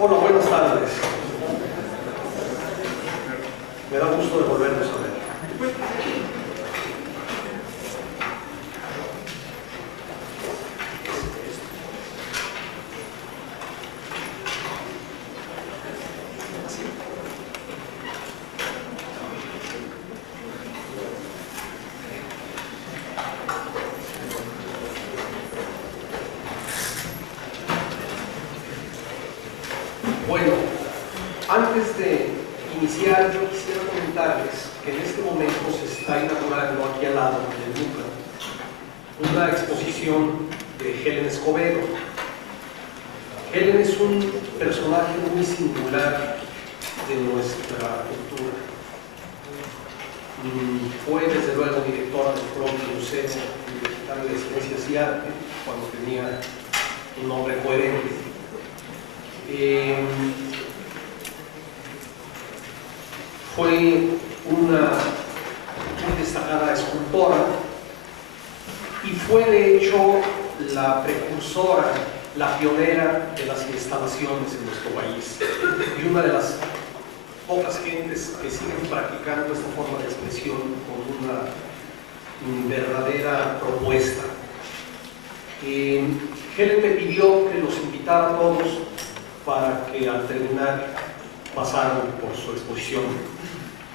Hola, buenas tardes. Me da gusto de volvernos a ver. Bueno, antes de iniciar, yo quisiera comentarles que en este momento se está inaugurando aquí al lado, en el Núcleo, una exposición de Helen Escobedo. Helen es un personaje muy singular de nuestra cultura. Fue desde luego directora del propio Museo Universitario de Ciencias y Arte, cuando tenía un nombre coherente. Fue una muy destacada escultora y fue de hecho la precursora, la pionera de las instalaciones en nuestro país y una de las pocas gentes que siguen practicando esta forma de expresión con una verdadera propuesta. Helen me pidió que los invitara a todos para que al terminar pasaran por su exposición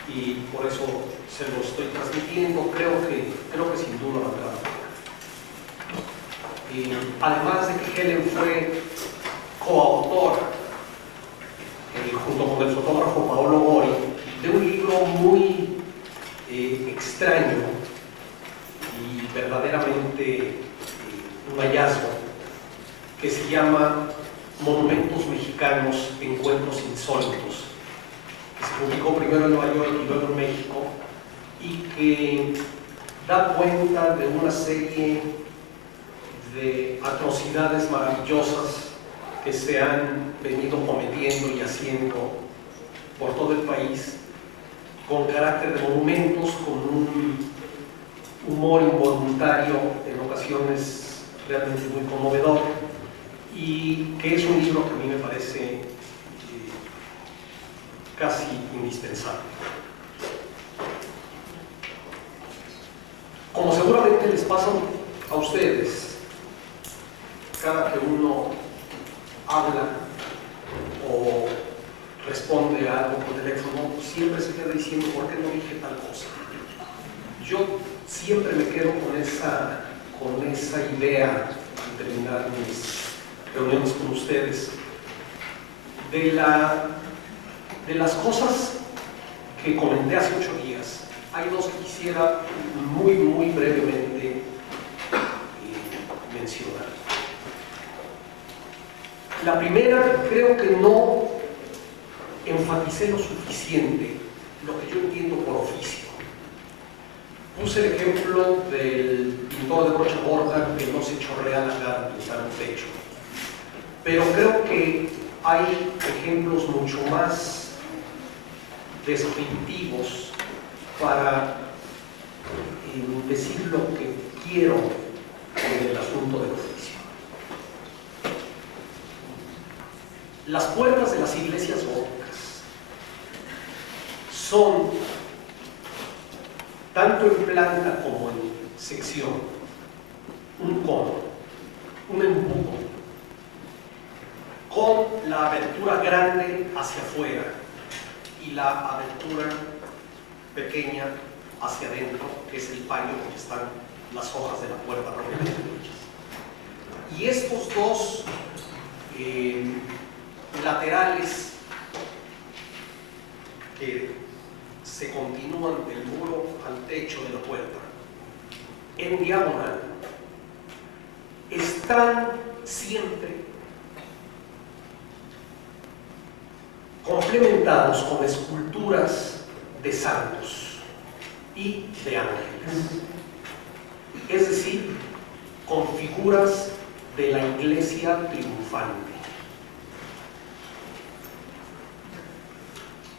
y por eso se lo estoy transmitiendo. Creo que sin duda valdrá la pena. Además de que Helen fue coautora junto con el fotógrafo Paolo Gori de un libro muy extraño y verdaderamente un hallazgo que se llama Monumentos Mexicanos, Encuentros Insólitos, que se publicó primero en Nueva York y luego en México, y que da cuenta de una serie de atrocidades maravillosas que se han venido cometiendo y haciendo por todo el país, con carácter de monumentos, con un humor involuntario, en ocasiones realmente muy conmovedor, y que es un libro que a mí me parece casi indispensable. Como seguramente les pasa a ustedes, cada que uno habla o responde a algo por teléfono, siempre se queda diciendo, ¿por qué no dije tal cosa? Yo siempre me quedo con esa idea al terminar mis reuniones con ustedes, de las cosas que comenté hace 8 días. Hay dos que quisiera muy brevemente mencionar. La primera, creo que no enfaticé lo suficiente lo que yo entiendo por oficio. Puse el ejemplo del pintor de brocha gorda que no se chorrea la cara al pintar un techo. Pero creo que hay ejemplos mucho más descriptivos para decir lo que quiero en el asunto del oficio. Las puertas de las iglesias góticas son, tanto en planta como en sección, un cono, un embudo, con la abertura grande hacia afuera y la abertura pequeña hacia adentro, que es el paño donde están las hojas de la puerta propiamente dichas. Y estos dos laterales que se continúan del muro al techo de la puerta, en diagonal, están siempre complementados con esculturas de santos y de ángeles, es decir, con figuras de la iglesia triunfante.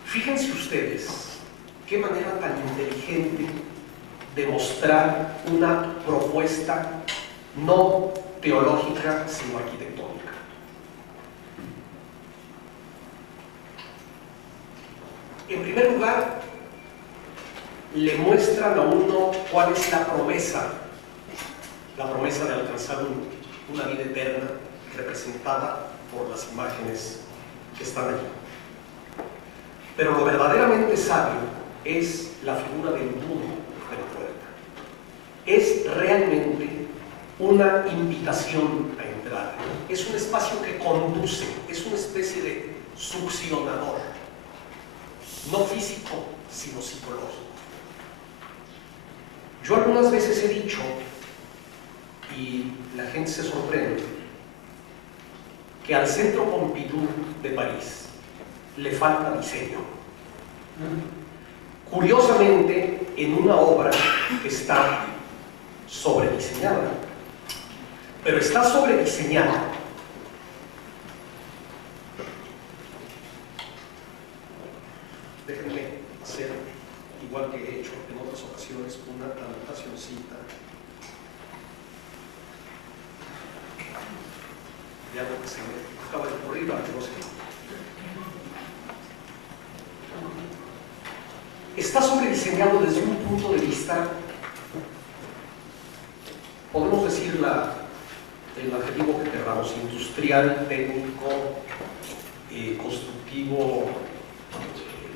Fíjense ustedes qué manera tan inteligente de mostrar una propuesta no teológica, sino arquitectónica. En primer lugar, le muestran a uno cuál es la promesa de alcanzar una vida eterna representada por las imágenes que están allí. Pero lo verdaderamente sabio es la figura del embudo de la puerta. Es realmente una invitación a entrar. Es un espacio que conduce, es una especie de succionador, no físico, sino psicológico. Yo algunas veces he dicho, y la gente se sorprende, que al Centro Pompidou de París le falta diseño. Curiosamente, en una obra que está sobrediseñada, pero está sobrediseñada déjenme hacer, igual que he hecho en otras ocasiones, una anotacioncita de algo que se me acaba de ocurrir, no sé. Está sobrediseñado desde un punto de vista, podemos decir el adjetivo que queramos, industrial, técnico, constructivo,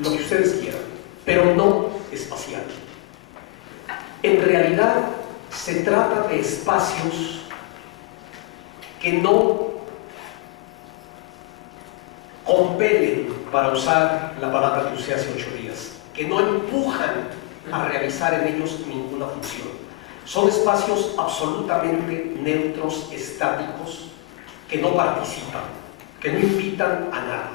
lo que ustedes quieran, pero no espacial. En realidad se trata de espacios que no compelen, para usar la palabra que usé hace 8 días, que no empujan a realizar en ellos ninguna función. Son espacios absolutamente neutros, estáticos, que no participan, que no invitan a nada.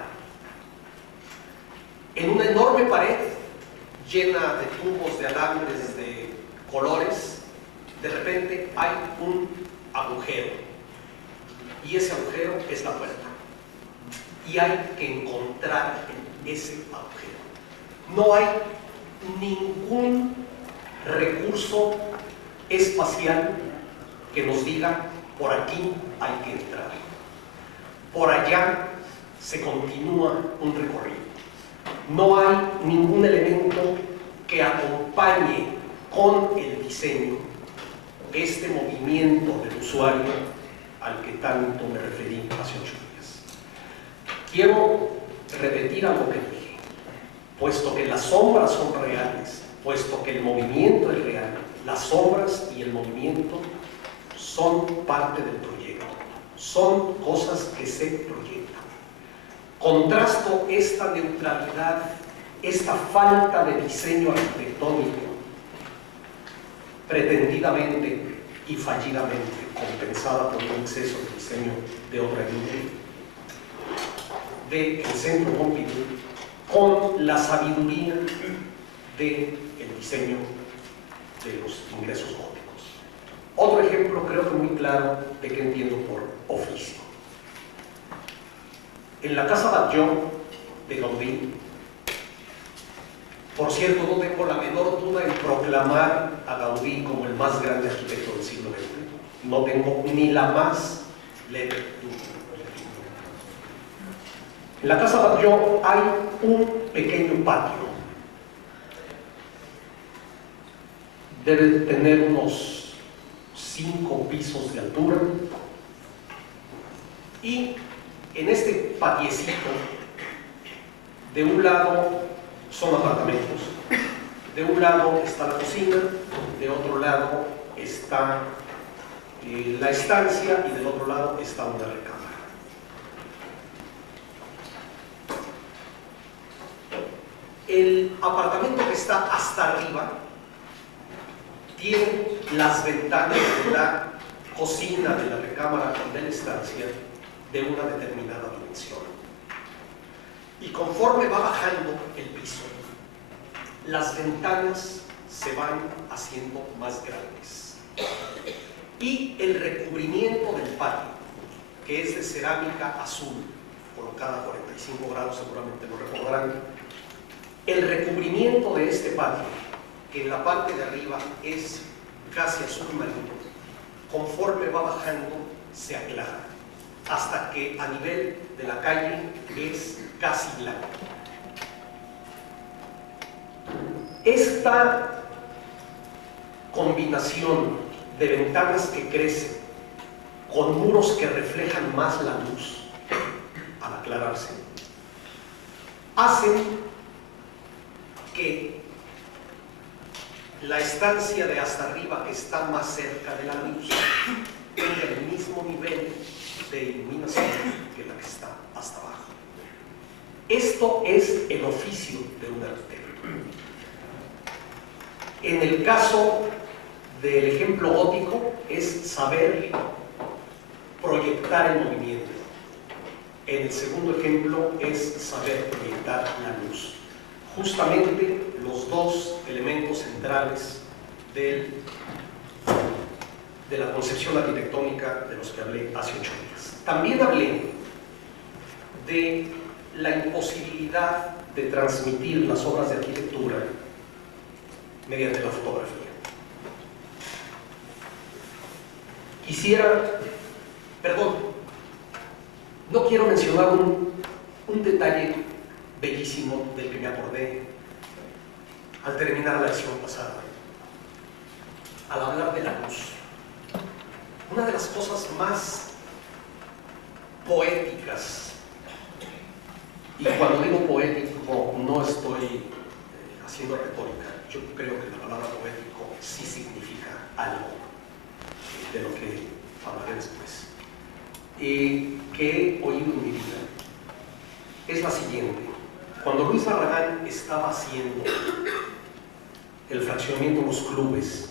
En una enorme pared llena de tubos, de alambres, de colores, de repente hay un agujero, y ese agujero es la puerta. Y hay que encontrar en ese agujero. No hay ningún recurso espacial que nos diga por aquí hay que entrar. Por allá se continúa un recorrido. No hay ningún elemento que acompañe con el diseño este movimiento del usuario al que tanto me referí hace 8 días. Quiero repetir algo que dije. Puesto que las sombras son reales, puesto que el movimiento es real, las sombras y el movimiento son parte del proyecto, son cosas que se proyectan. Contrasto esta neutralidad, esta falta de diseño arquitectónico, pretendidamente y fallidamente compensada por un exceso de diseño de otra índole, del Centro Pompidou, con la sabiduría del diseño de los ingresos góticos. Otro ejemplo, creo que muy claro, de qué entiendo por oficio. En la Casa Batlló de Gaudí, por cierto, no tengo la menor duda en proclamar a Gaudí como el más grande arquitecto del siglo XX. No tengo ni la más leve duda. En la Casa Batlló hay un pequeño patio. Debe tener unos 5 pisos de altura. Y en este patiecito, de un lado son apartamentos, de un lado está la cocina, de otro lado está la estancia y del otro lado está una recámara. El apartamento que está hasta arriba tiene las ventanas de la cocina, de la recámara y de la estancia de una determinada dimensión. Y conforme va bajando el piso, las ventanas se van haciendo más grandes. Y el recubrimiento del patio, que es de cerámica azul, colocada a 45 grados, seguramente lo recordarán, el recubrimiento de este patio, que en la parte de arriba es casi azul marino, conforme va bajando se aclara, hasta que a nivel de la calle es casi blanco. Esta combinación de ventanas que crecen con muros que reflejan más la luz al aclararse, hacen que la estancia de hasta arriba, que está más cerca de la luz, tenga el mismo nivel de iluminación que la que está hasta abajo. Esto es el oficio de un arquitecto. En el caso del ejemplo gótico es saber proyectar el movimiento. En el segundo ejemplo es saber proyectar la luz. Justamente los dos elementos centrales de la concepción arquitectónica de los que hablé hace 8 días. También hablé de la imposibilidad de transmitir las obras de arquitectura mediante la fotografía. No quiero mencionar un detalle bellísimo del que me acordé al terminar la lección pasada, al hablar de la luz. Una de las cosas más poéticas, y cuando digo poético no estoy haciendo retórica, yo creo que la palabra poético sí significa algo de lo que hablaré después, que he oído en mi vida, es la siguiente. Cuando Luis Barragán estaba haciendo el fraccionamiento de los clubes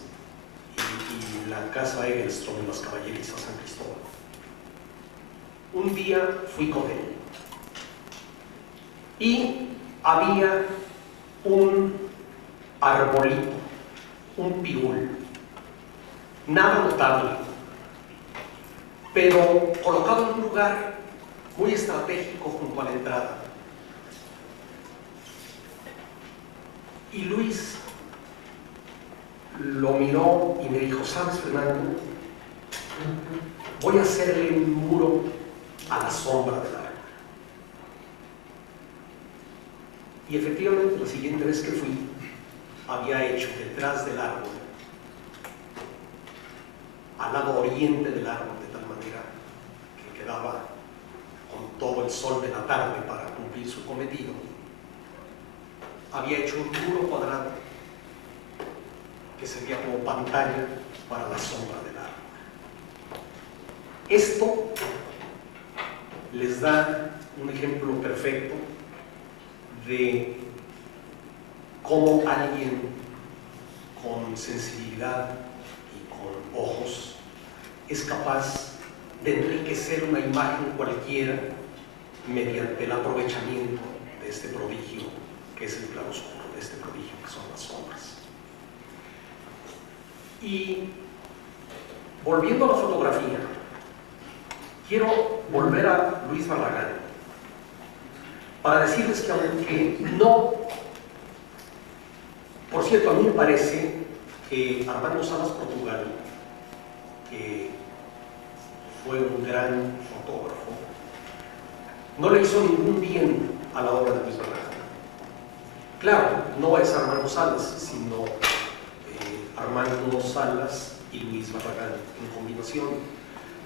y la casa Egelstrom en las Caballerizas San Cristóbal, un día fui con él y había un arbolito, un pirul, nada notable, pero colocado en un lugar muy estratégico junto a la entrada. Y Luis lo miró y me dijo: ¿sabes, Fernando? Voy a hacerle un muro a la sombra del árbol. Y efectivamente, la siguiente vez que fui, había hecho detrás del árbol, al lado oriente del árbol, de tal manera que quedaba con todo el sol de la tarde para cumplir su cometido, había hecho un muro cuadrado que servía como pantalla para la sombra del árbol. Esto les da un ejemplo perfecto de cómo alguien con sensibilidad y con ojos es capaz de enriquecer una imagen cualquiera mediante el aprovechamiento de este prodigio que es el claroscuro, de este prodigio que son las sombras. Y volviendo a la fotografía, quiero volver a Luis Barragán para decirles que aunque no, por cierto, a mí me parece que Armando Salas Portugal, que fue un gran fotógrafo, no le hizo ningún bien a la obra de Luis Barragán. Claro, no es Armando Salas, sino Armando Salas y Luis Barragán en combinación.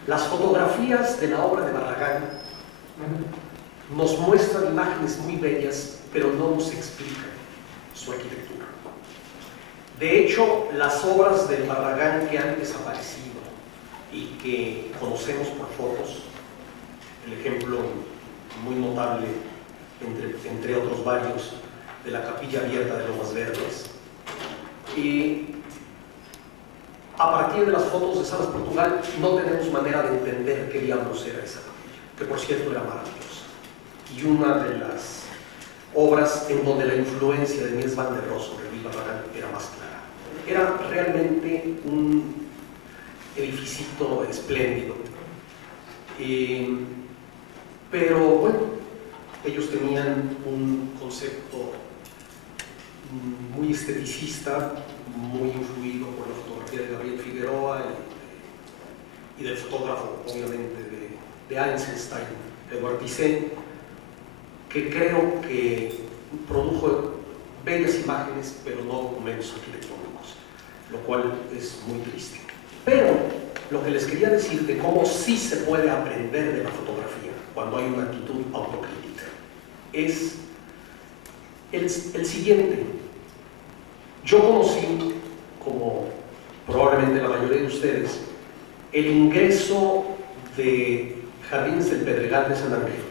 Las fotografías de la obra de Barragán nos muestran imágenes muy bellas, pero no nos explican su arquitectura. De hecho, las obras de Barragán que han desaparecido y que conocemos por fotos, el ejemplo muy notable, entre otros varios, de la Capilla Abierta de Lomas Verdes, y a partir de las fotos de Salas Portugal no tenemos manera de entender qué diablos era esa capilla, que por cierto era maravillosa, y una de las obras en donde la influencia de Mies van der Rohe sobre Luis Barragán era más clara. Era realmente un edificito espléndido, pero bueno, ellos tenían un concepto muy esteticista, muy influido por la fotografía de Gabriel Figueroa y del fotógrafo, obviamente, de Eisenstein, Edouard Tissot, que creo que produjo bellas imágenes, pero no documentos arquitectónicos, lo cual es muy triste. Pero lo que les quería decir de cómo sí se puede aprender de la fotografía cuando hay una actitud autocrítica es el siguiente. Yo conocí, como probablemente la mayoría de ustedes, el ingreso de Jardines del Pedregal de San Ángel,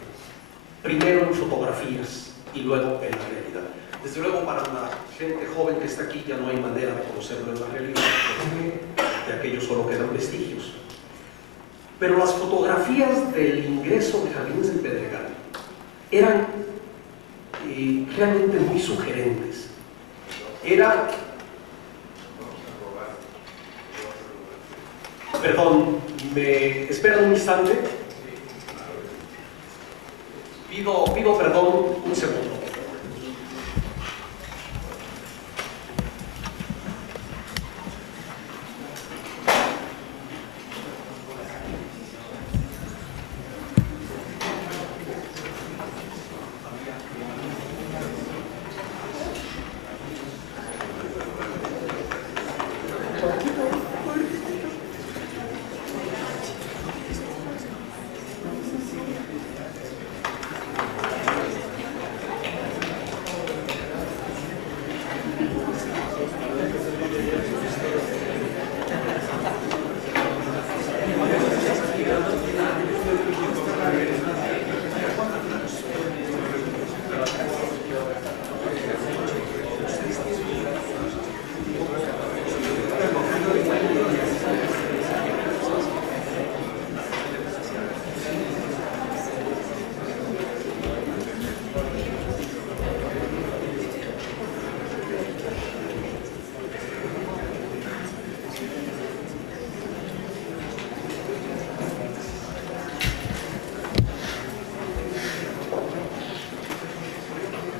primero en fotografías y luego en la realidad. Desde luego, para la gente joven que está aquí ya no hay manera de conocerlo en la realidad, porque de aquello solo quedan vestigios. Pero las fotografías del ingreso de Jardines del Pedregal eran realmente muy sugerentes. Perdón, ¿me esperan un instante? Pido perdón un segundo.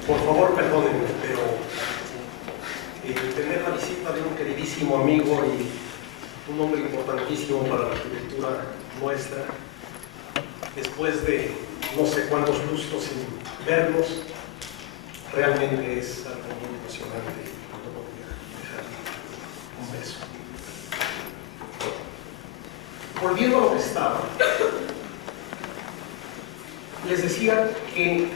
Por favor, perdónenme, pero tener la visita de un queridísimo amigo y un hombre importantísimo para la arquitectura nuestra, después de no sé cuántos lustros sin vernos, realmente es algo muy emocionante. No podría dejar un beso. Volviendo a lo que estaba, les decía que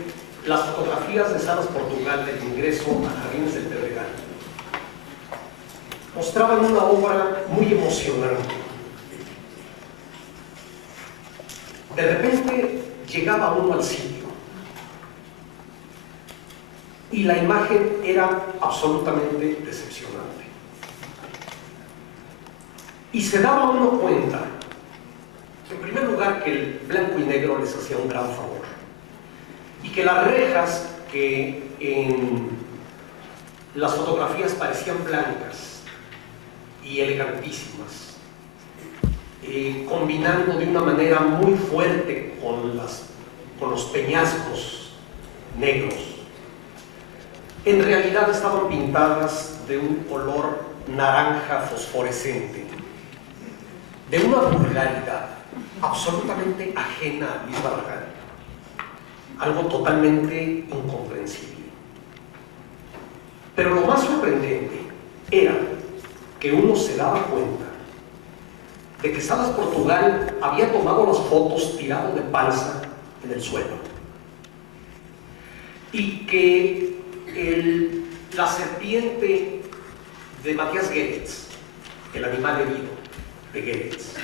las fotografías de Salas Portugal del ingreso a Jardines del Pedregal mostraban una obra muy emocionante. De repente llegaba uno al sitio y la imagen era absolutamente decepcionante. Y se daba uno cuenta, en primer lugar, que el blanco y negro les hacía un gran favor. Y que las rejas que en las fotografías parecían blancas y elegantísimas, combinando de una manera muy fuerte con los peñascos negros, en realidad estaban pintadas de un color naranja fosforescente, de una vulgaridad absolutamente ajena a Luis Barragán. Algo totalmente incomprensible. Pero lo más sorprendente era que uno se daba cuenta de que Salas Portugal había tomado las fotos tirado de panza en el suelo y que la serpiente de Matías Goeritz, el animal herido de Goeritz,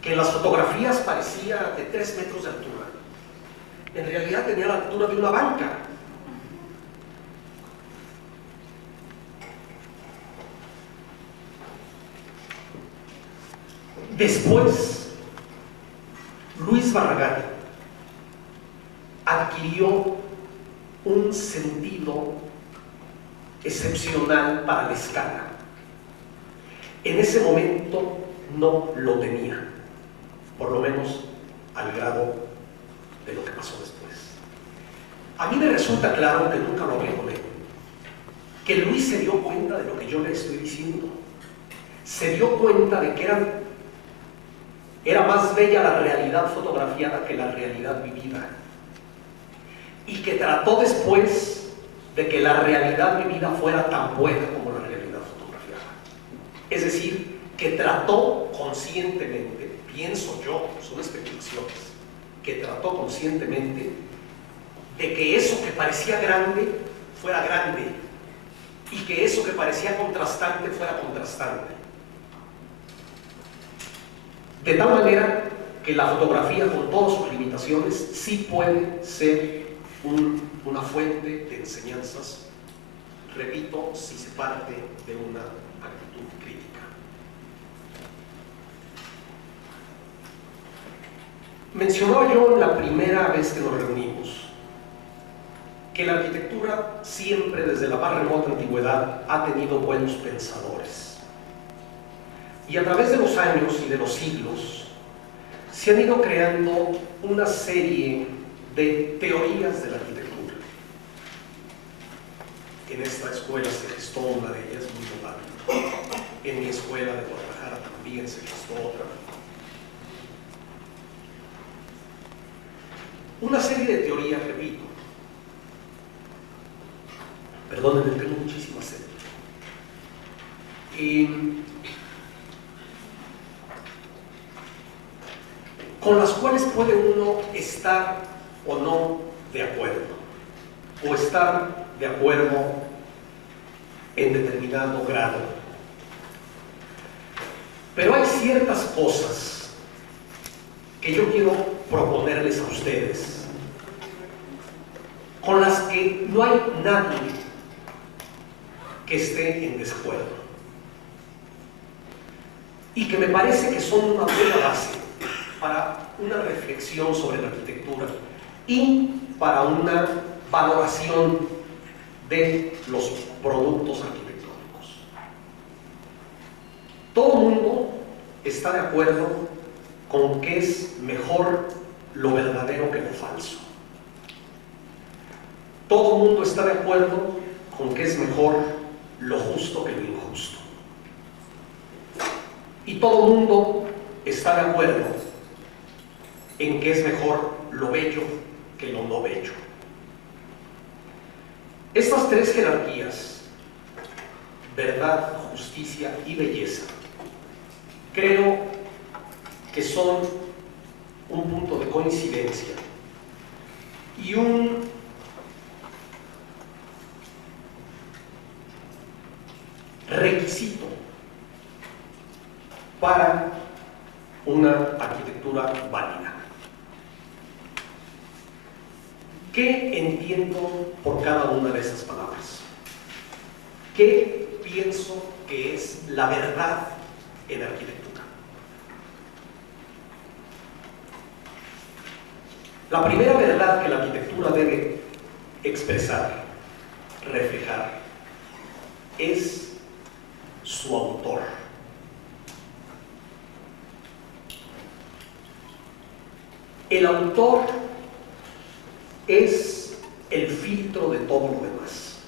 que en las fotografías parecía de 3 metros de altura, en realidad tenía la altura de una banca. Después, Luis Barragán adquirió un sentido excepcional para la escala. En ese momento no lo tenía, por lo menos al grado de lo que pasó después. A mí me resulta claro, que nunca lo hablé con él, que Luis se dio cuenta de lo que yo le estoy diciendo. Se dio cuenta de que era más bella la realidad fotografiada que la realidad vivida, y que trató después de que la realidad vivida fuera tan buena como la realidad fotografiada. Es decir, que trató conscientemente, pienso yo, son especulaciones, que trató conscientemente de que eso que parecía grande fuera grande y que eso que parecía contrastante fuera contrastante. De tal manera que la fotografía, con todas sus limitaciones, sí puede ser una fuente de enseñanzas, repito, si se parte de una actitud crítica. Mencionaba yo la primera vez que nos reunimos que la arquitectura siempre, desde la más remota antigüedad, ha tenido buenos pensadores. Y a través de los años y de los siglos, se han ido creando una serie de teorías de la arquitectura. En esta escuela se gestó una de ellas, muy notable. En mi escuela de Guadalajara también se gestó otra. Una serie de teorías, repito. Perdónenme, tengo muchísima sed. Con las cuales puede uno estar o no de acuerdo, o estar de acuerdo en determinado grado. Pero hay ciertas cosas que yo quiero proponerles a ustedes, con las que no hay nadie que esté en desacuerdo, y que me parece que son una buena base para una reflexión sobre la arquitectura y para una valoración de los productos arquitectónicos. Todo el mundo está de acuerdo con que es mejor lo verdadero que lo falso. Todo el mundo está de acuerdo con que es mejor lo justo que lo injusto. Y todo el mundo está de acuerdo en que es mejor lo bello que lo no bello. Estas tres jerarquías, verdad, justicia y belleza, creo que son un punto de coincidencia y un requisito para una arquitectura válida. ¿Qué entiendo por cada una de esas palabras? ¿Qué pienso que es la verdad en arquitectura? La primera verdad que la arquitectura debe expresar, reflejar, es su autor. El autor es el filtro de todo lo demás.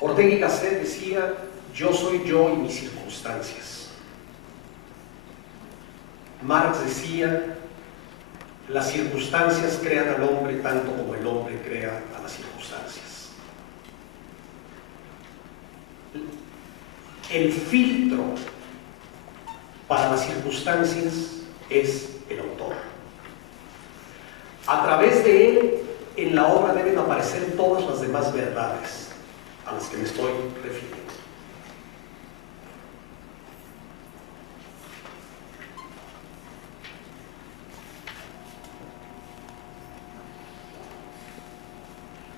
Ortega y Gasset decía: yo soy yo y mis circunstancias. Marx decía: las circunstancias crean al hombre tanto como el hombre crea a las circunstancias. El filtro para las circunstancias es el autor. A través de él, en la obra deben aparecer todas las demás verdades a las que me estoy refiriendo.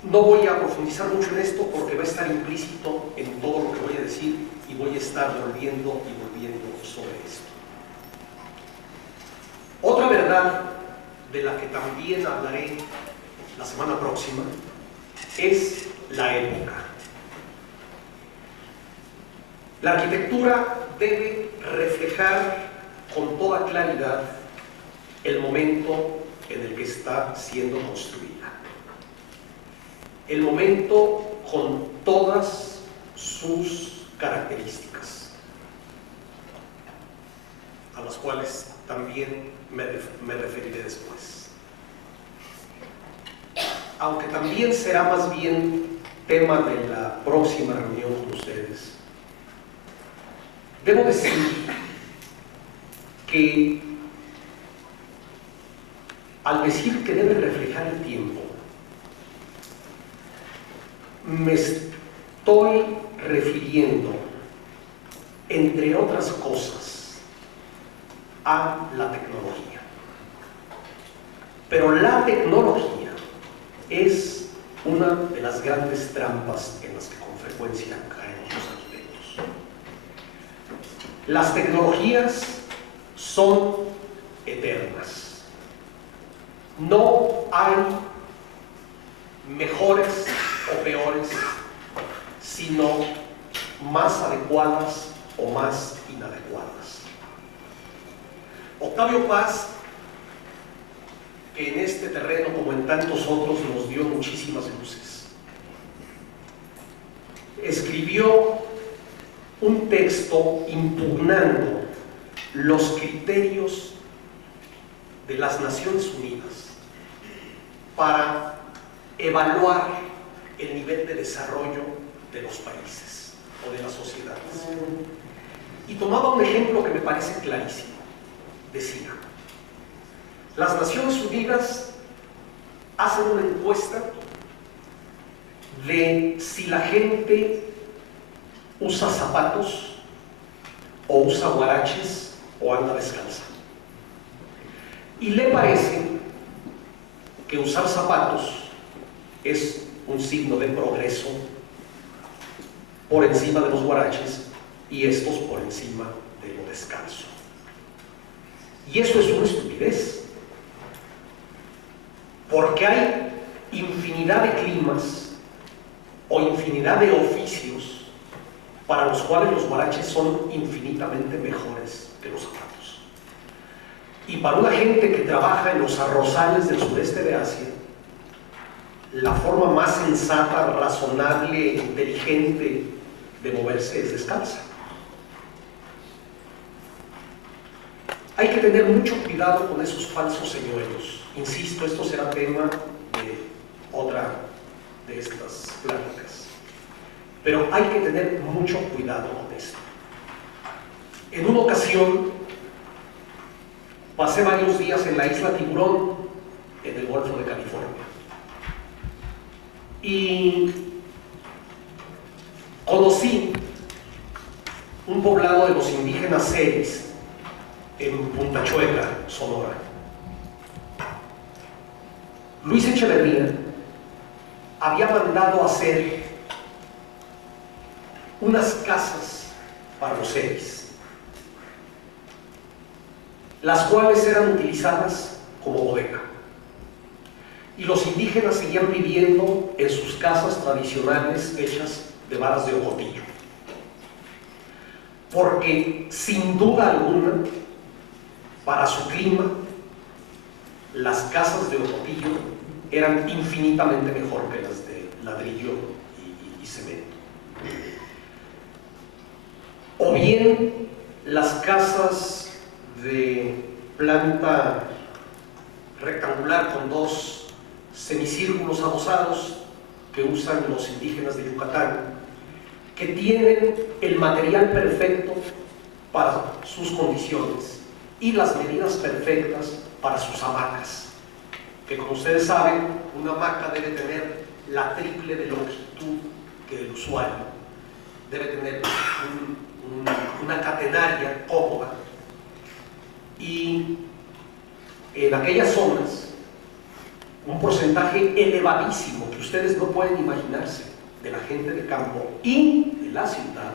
No voy a profundizar mucho en esto porque va a estar implícito en todo lo que voy a decir y voy a estar volviendo y volviendo sobre esto. Otra verdad de la que también hablaré la semana próxima es la época. La arquitectura debe reflejar con toda claridad el momento en el que está siendo construida. El momento con todas sus características. cuales también me referiré después. Aunque también será más bien tema de la próxima reunión con ustedes, debo decir que al decir que debe reflejar el tiempo, me estoy refiriendo, entre otras cosas, a la tecnología. Pero la tecnología es una de las grandes trampas en las que con frecuencia caen los arquitectos. Las tecnologías son eternas. No hay mejores o peores, sino más adecuadas o más inadecuadas. Octavio Paz, que en este terreno, como en tantos otros, nos dio muchísimas luces, escribió un texto impugnando los criterios de las Naciones Unidas para evaluar el nivel de desarrollo de los países o de las sociedades. Y tomaba un ejemplo que me parece clarísimo. Decía: las Naciones Unidas hacen una encuesta de si la gente usa zapatos o usa huaraches o anda descalza. Y le parece que usar zapatos es un signo de progreso por encima de los huaraches y estos por encima de lo descalzo. Y eso es una estupidez, porque hay infinidad de climas o infinidad de oficios para los cuales los huaraches son infinitamente mejores que los zapatos. Y para una gente que trabaja en los arrozales del sureste de Asia, la forma más sensata, razonable, inteligente de moverse es descalza. Hay que tener mucho cuidado con esos falsos señuelos. Insisto, esto será tema de otra de estas pláticas. Pero hay que tener mucho cuidado con esto. En una ocasión, pasé varios días en la isla Tiburón, en el Golfo de California. Y conocí un poblado de los indígenas Seris en Punta Chueca, Sonora. Luis Echeverría había mandado hacer unas casas para los Seris, las cuales eran utilizadas como bodega. Y los indígenas seguían viviendo en sus casas tradicionales hechas de varas de ocotillo. Porque, sin duda alguna, para su clima, las casas de ocotillo eran infinitamente mejor que las de ladrillo y cemento. O bien las casas de planta rectangular con dos semicírculos adosados que usan los indígenas de Yucatán, que tienen el material perfecto para sus condiciones y las medidas perfectas para sus hamacas, que como ustedes saben, una hamaca debe tener la triple de longitud que el usuario, debe tener una catenaria cómoda, y en aquellas zonas un porcentaje elevadísimo que ustedes no pueden imaginarse de la gente de campo y de la ciudad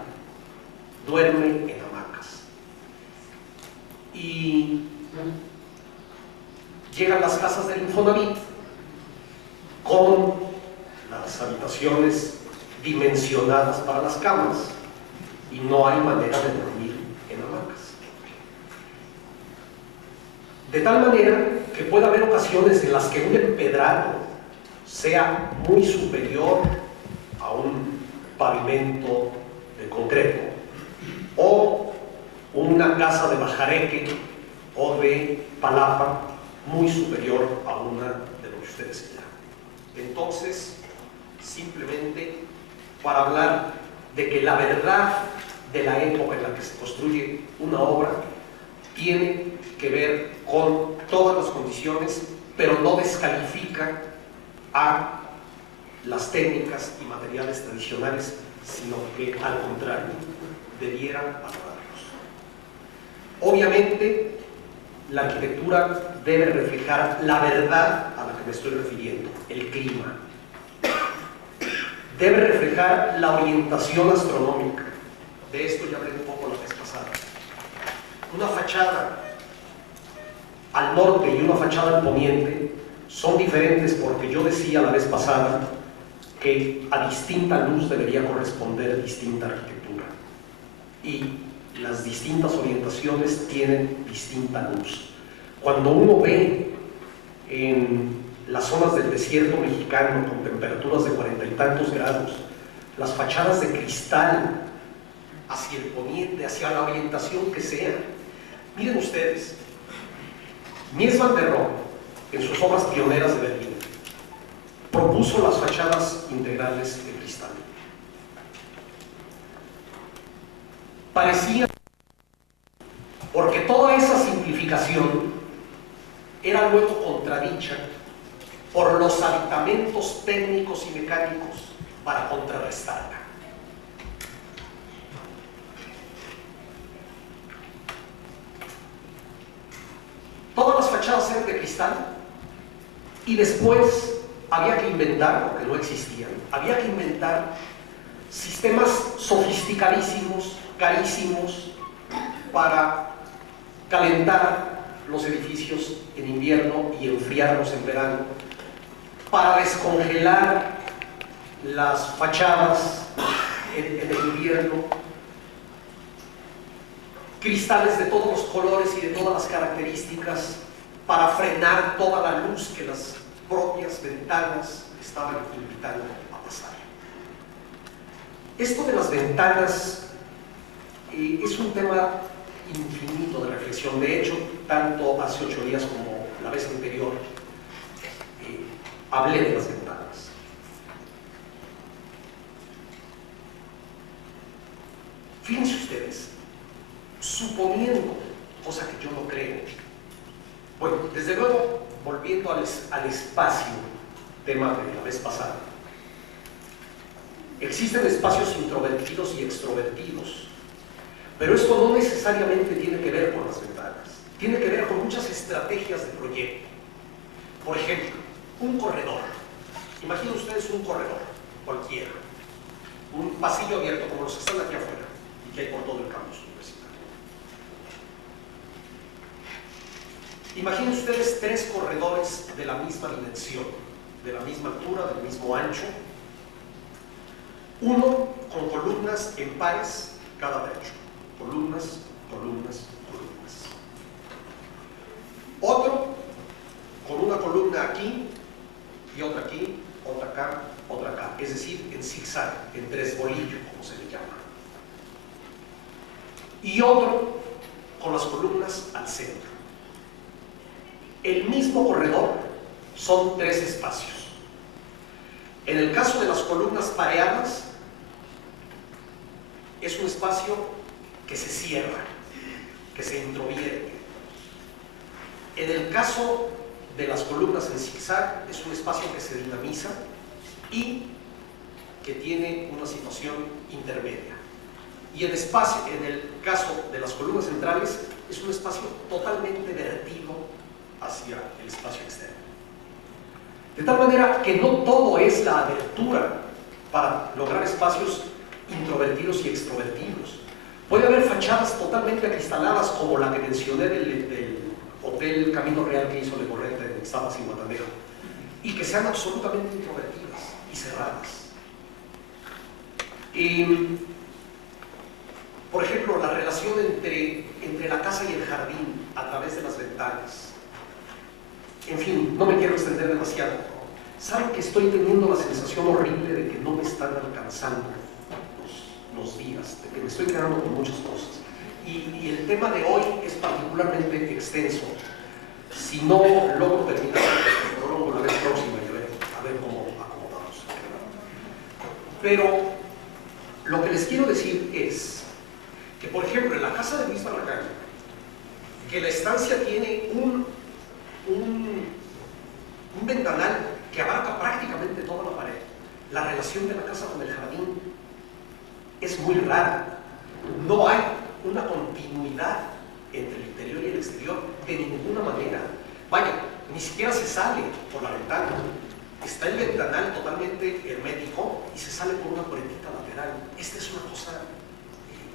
duerme en hamacas. Y llegan las casas del Infonavit con las habitaciones dimensionadas para las camas y no hay manera de dormir en hamacas. De tal manera que puede haber ocasiones en las que un empedrado sea muy superior a un pavimento de concreto, o una casa de bajareque o de palapa muy superior a una de lo que ustedes señalan. Entonces, simplemente para hablar de que la verdad de la época en la que se construye una obra tiene que ver con todas las condiciones, pero no descalifica a las técnicas y materiales tradicionales, sino que al contrario, debieran valorarlos. Obviamente, la arquitectura debe reflejar la verdad a la que me estoy refiriendo, el clima. Debe reflejar la orientación astronómica. De esto ya hablé un poco la vez pasada. Una fachada al norte y una fachada al poniente son diferentes porque yo decía la vez pasada que a distinta luz debería corresponder distinta arquitectura. Y las distintas orientaciones tienen distinta luz. Cuando uno ve en las zonas del desierto mexicano con temperaturas de 40 y tantos grados, las fachadas de cristal hacia el poniente, hacia la orientación que sea. Miren ustedes, Mies van der Rohe, en sus obras pioneras de Berlín, propuso las fachadas integrales de cristal. Parecía, porque toda esa simplificación era luego contradicha por los aditamentos técnicos y mecánicos para contrarrestarla. Todas las fachadas eran de cristal y después había que inventar, porque no existían, había que inventar sistemas sofisticadísimos, carísimos, para calentar los edificios en invierno y enfriarlos en verano, para descongelar las fachadas en el invierno, cristales de todos los colores y de todas las características para frenar toda la luz que las propias ventanas estaban invitando a pasar. Esto de las ventanas es un tema infinito de reflexión. De hecho, tanto hace 8 días como la vez anterior hablé de las ventanas. Fíjense ustedes, suponiendo, cosa que yo no creo, bueno, desde luego, volviendo al espacio, tema de la vez pasada, existen espacios introvertidos y extrovertidos, pero esto no necesariamente tiene que ver con las ventanas, tiene que ver con muchas estrategias de proyecto. Por ejemplo, un corredor. Imaginen ustedes un corredor cualquiera, un pasillo abierto como los que están aquí afuera y que hay por todo el campus universitario. Imaginen ustedes 3 corredores de la misma dimensión, de la misma altura, del mismo ancho, uno con columnas en pares cada derecho, columnas, columnas, columnas. Otro con una columna aquí y otra aquí, otra acá, es decir, en zigzag, en tresbolillo, como se le llama. Y otro con las columnas al centro. El mismo corredor son 3 espacios. En el caso de las columnas pareadas, es un espacio que se cierra, que se introvierte. En el caso de las columnas en zigzag, es un espacio que se dinamiza y que tiene una situación intermedia. Y en el caso de las columnas centrales, es un espacio totalmente vertido hacia el espacio externo. De tal manera que no todo es la abertura para lograr espacios introvertidos y extrovertidos. Puede haber fachadas totalmente acristaladas, como la que mencioné del Hotel Camino Real que hizo Le Corrente en Ixtapas y Guatemala, y que sean absolutamente introvertidas y cerradas. Por ejemplo, la relación entre la casa y el jardín a través de las ventanas. En fin, no me quiero extender demasiado. ¿Saben que estoy teniendo la sensación horrible de que no me están alcanzando los días, de que me estoy quedando con muchas cosas? y el tema de hoy es particularmente extenso. Si no logro terminar el prólogo la vez próxima, a ver cómo acomodamos. Pero lo que les quiero decir es que, por ejemplo, en la casa de Luis Barragán, que la estancia tiene un ventanal que abarca prácticamente toda la pared. La relación de la casa con el jardín es muy rara. No hay una continuidad entre el interior y el exterior de ninguna manera. Vaya, ni siquiera se sale por la ventana. Está el ventanal totalmente hermético y se sale por una puertita lateral. Esta es una cosa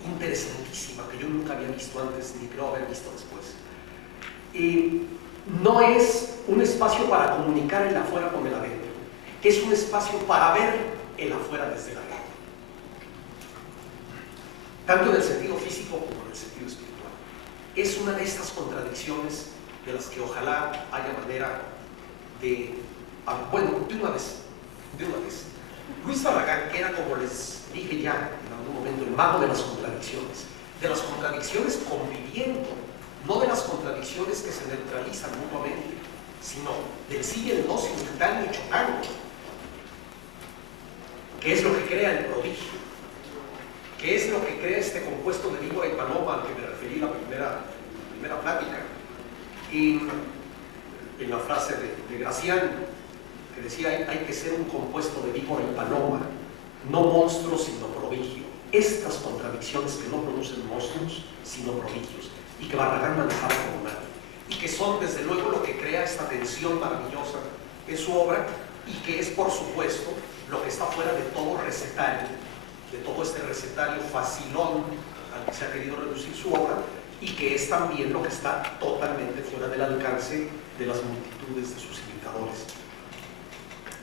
interesantísima que yo nunca había visto antes ni creo haber visto después. No es un espacio para comunicar el afuera con el adentro, es un espacio para ver el afuera desde el adentro, tanto en el sentido físico como en el sentido espiritual. Es una de estas contradicciones de las que ojalá haya manera de, bueno, de una vez. Luis Barragán era, como les dije ya en algún momento, el mago de las contradicciones conviviendo, no de las contradicciones que se neutralizan mutuamente, sino del sí y el no simultáneo y chocante, que es lo que crea el prodigio, que es lo que crea este compuesto de víbora y paloma al que me referí en la primera plática, y en la frase de Gracián, que decía: hay que ser un compuesto de víbora y paloma, no monstruo sino prodigio. Estas contradicciones que no producen monstruos sino prodigios, y que Barragán manejaba como nadie, y que son desde luego lo que crea esta tensión maravillosa en su obra, y que es por supuesto lo que está fuera de todo recetario, de todo este recetario facilón al que se ha querido reducir su obra, y que es también lo que está totalmente fuera del alcance de las multitudes de sus imitadores.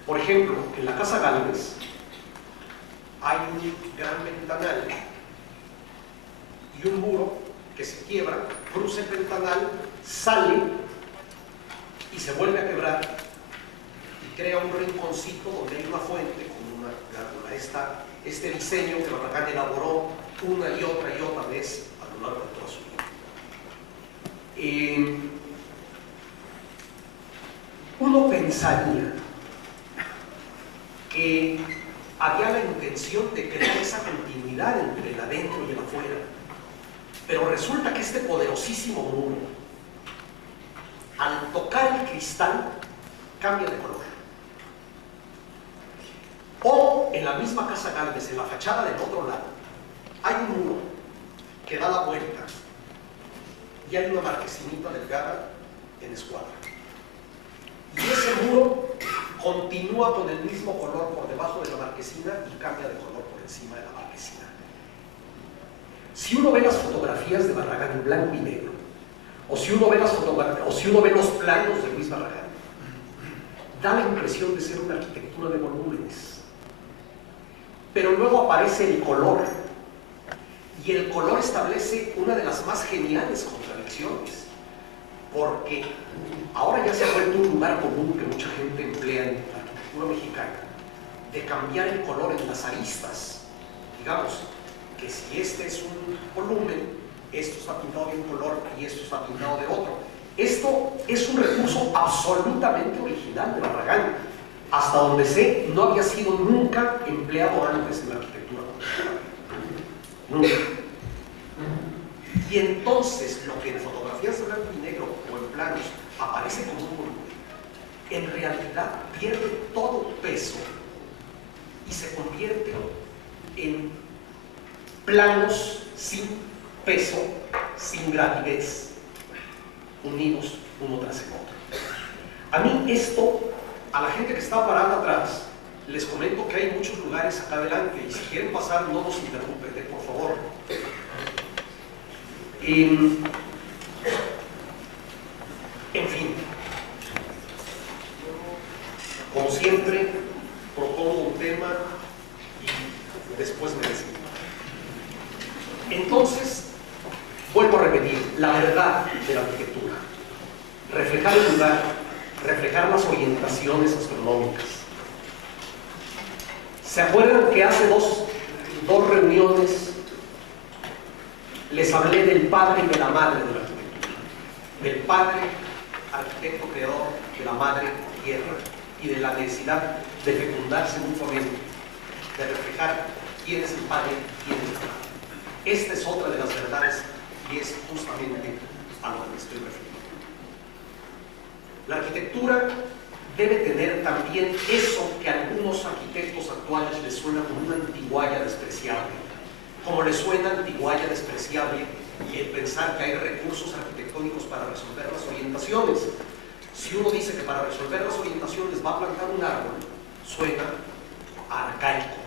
Por ejemplo, en la Casa Gálvez hay un gran ventanal y un muro que se quiebra, cruza el ventanal, sale y se vuelve a quebrar y crea un rinconcito donde hay una fuente con una gárgola. Este diseño que Barragán elaboró una y otra vez a lo largo de toda su vida. Uno pensaría que había la intención de crear esa continuidad entre el adentro y el afuera, pero resulta que este poderosísimo muro, al tocar el cristal, cambia de color. O en la misma Casa Gálvez, en la fachada del otro lado, hay un muro que da la vuelta y hay una marquesinita delgada en escuadra. Y ese muro continúa con el mismo color por debajo de la marquesina y cambia de color por encima de la marquesina. Si uno ve las fotografías de Barragán en blanco y negro, o si uno ve los planos de Luis Barragán, da la impresión de ser una arquitectura de volúmenes. Pero luego aparece el color, y el color establece una de las más geniales contradicciones, porque ahora ya se ha vuelto un lugar común que mucha gente emplea en la arquitectura mexicana, de cambiar el color en las aristas. Digamos que si este es un volumen, esto está pintado de un color y esto está pintado de otro. Esto es un recurso absolutamente original de Barragán. Hasta donde sé, no había sido nunca empleado antes en la arquitectura contemporánea. Nunca. Y entonces, lo que en fotografías de blanco y negro o en planos aparece como un volumen, en realidad pierde todo peso y se convierte en planos sin peso, sin gravidez, unidos uno tras el otro. A mí esto, a la gente que está parada atrás, les comento que hay muchos lugares acá adelante y si quieren pasar no nos interrumpen, por favor. En fin, como siempre, propongo un tema y después me decido. Entonces, vuelvo a repetir, la verdad de la arquitectura, reflejar el lugar, reflejar las orientaciones astronómicas. ¿Se acuerdan que hace dos reuniones les hablé del padre y de la madre de la arquitectura. Del padre, arquitecto creador, de la madre, tierra, y de la necesidad de fecundarse mutuamente, de reflejar quién es el padre y quién es la madre. Esta es otra de las verdades y es justamente a lo que me estoy refiriendo. La arquitectura debe tener también eso que a algunos arquitectos actuales les suena como una antigualla despreciable, como les suena antigualla despreciable y el pensar que hay recursos arquitectónicos para resolver las orientaciones. Si uno dice que para resolver las orientaciones va a plantar un árbol, suena arcaico.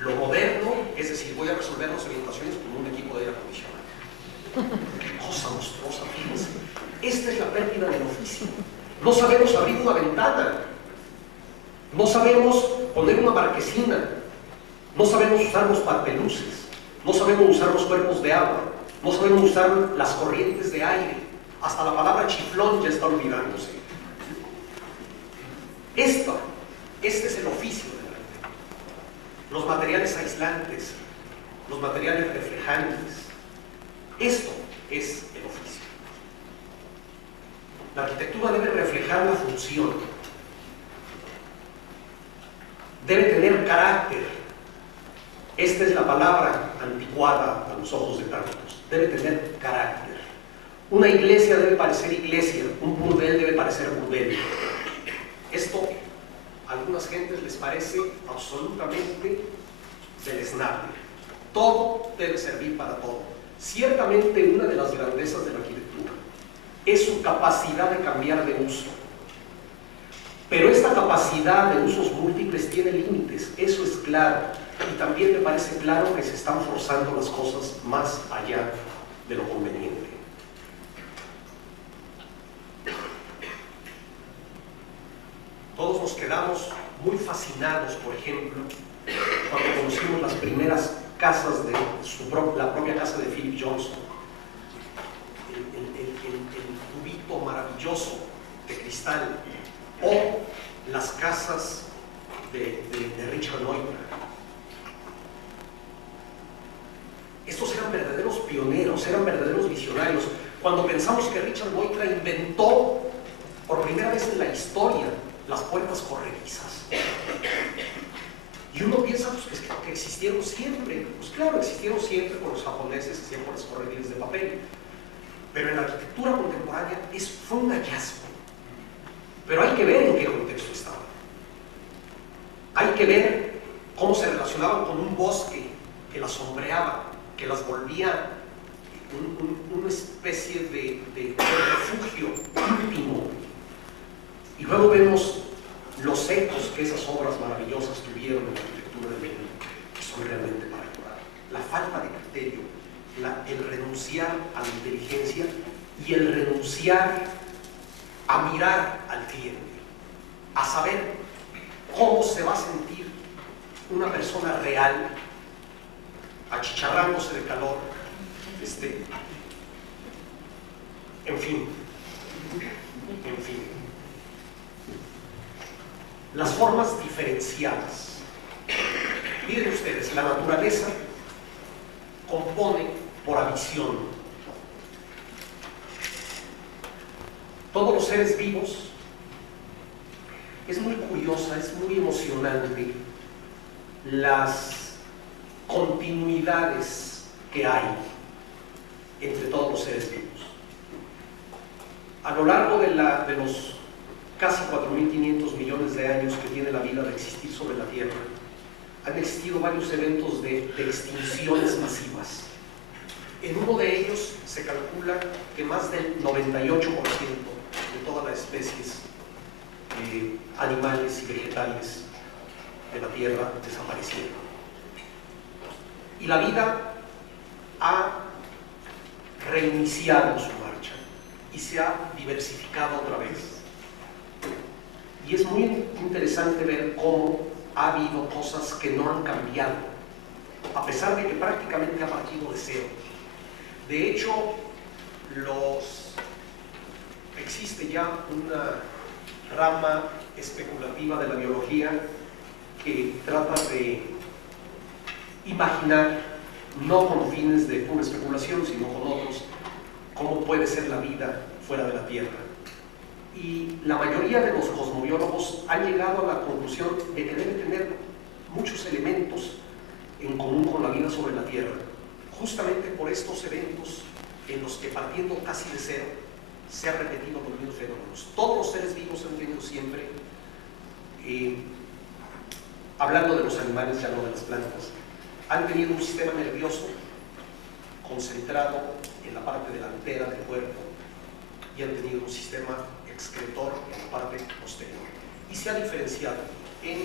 Lo moderno, es decir, voy a resolver las orientaciones con un equipo de aire acondicionado. Qué cosa monstruosa, fíjense. Esta es la pérdida del oficio. No sabemos abrir una ventana, no sabemos poner una marquesina, no sabemos usar los parteluces, no sabemos usar los cuerpos de agua, no sabemos usar las corrientes de aire. Hasta la palabra chiflón ya está olvidándose. Este es el oficio de la arquitectura. Los materiales aislantes, los materiales reflejantes. Esto es el oficio. La arquitectura debe reflejar la función. Debe tener carácter. Esta es la palabra anticuada a los ojos de tantos. Debe tener carácter. Una iglesia debe parecer iglesia, un burdel debe parecer burdel. Esto a algunas gentes les parece absolutamente deleznable. Todo debe servir para todo. Ciertamente una de las grandezas de la arquitectura es su capacidad de cambiar de uso. Pero esta capacidad de usos múltiples tiene límites, eso es claro. Y también me parece claro que se están forzando las cosas más allá de lo conveniente. Todos nos quedamos muy fascinados, por ejemplo, cuando conocimos las primeras casas de la propia casa de Philip Johnson, el cubito maravilloso de cristal, o las casas de Richard Neutra. Estos eran verdaderos pioneros, eran verdaderos visionarios. Cuando pensamos que Richard Neutra inventó por primera vez en la historia las puertas corredizas, y uno piensa pues, que existieron siempre. Pues claro, existieron siempre con los japoneses, hacían puertas corredizas de papel, pero en la arquitectura contemporánea fue un hallazgo. Pero hay que ver en qué contexto estaba. Hay que ver cómo se relacionaban con un bosque que las sombreaba, que las volvía una especie de refugio íntimo. Y luego vemos los ecos que esas obras maravillosas tuvieron en la arquitectura de México, que son realmente para llorar. La falta de criterio, el renunciar a la inteligencia y el renunciar a mirar al cliente, a saber cómo se va a sentir una persona real, achicharrándose de calor, en fin. Las formas diferenciadas. Miren ustedes, la naturaleza compone por adición. Todos los seres vivos, es muy curiosa, es muy emocionante las continuidades que hay entre todos los seres vivos. A lo largo de los casi 4.500 millones de años que tiene la vida de existir sobre la Tierra, han existido varios eventos de extinciones masivas. En uno de ellos se calcula que más del 98% de todas las especies animales y vegetales de la Tierra desaparecieron. Y la vida ha reiniciado su marcha y se ha diversificado otra vez. Y es muy interesante ver cómo ha habido cosas que no han cambiado, a pesar de que prácticamente ha partido de cero. De hecho, existe ya una rama especulativa de la biología que trata de imaginar no con fines de pura especulación, sino con otros, cómo puede ser la vida fuera de la Tierra. Y la mayoría de los cosmobiólogos han llegado a la conclusión de que debe tener muchos elementos en común con la vida sobre la Tierra, justamente por estos eventos en los que, partiendo casi de cero, se han repetido los mismos fenómenos. Todos los seres vivos han tenido siempre, hablando de los animales, ya no de las plantas, han tenido un sistema nervioso concentrado en la parte delantera del cuerpo y han tenido un sistema excretor en la parte posterior. Y se ha diferenciado en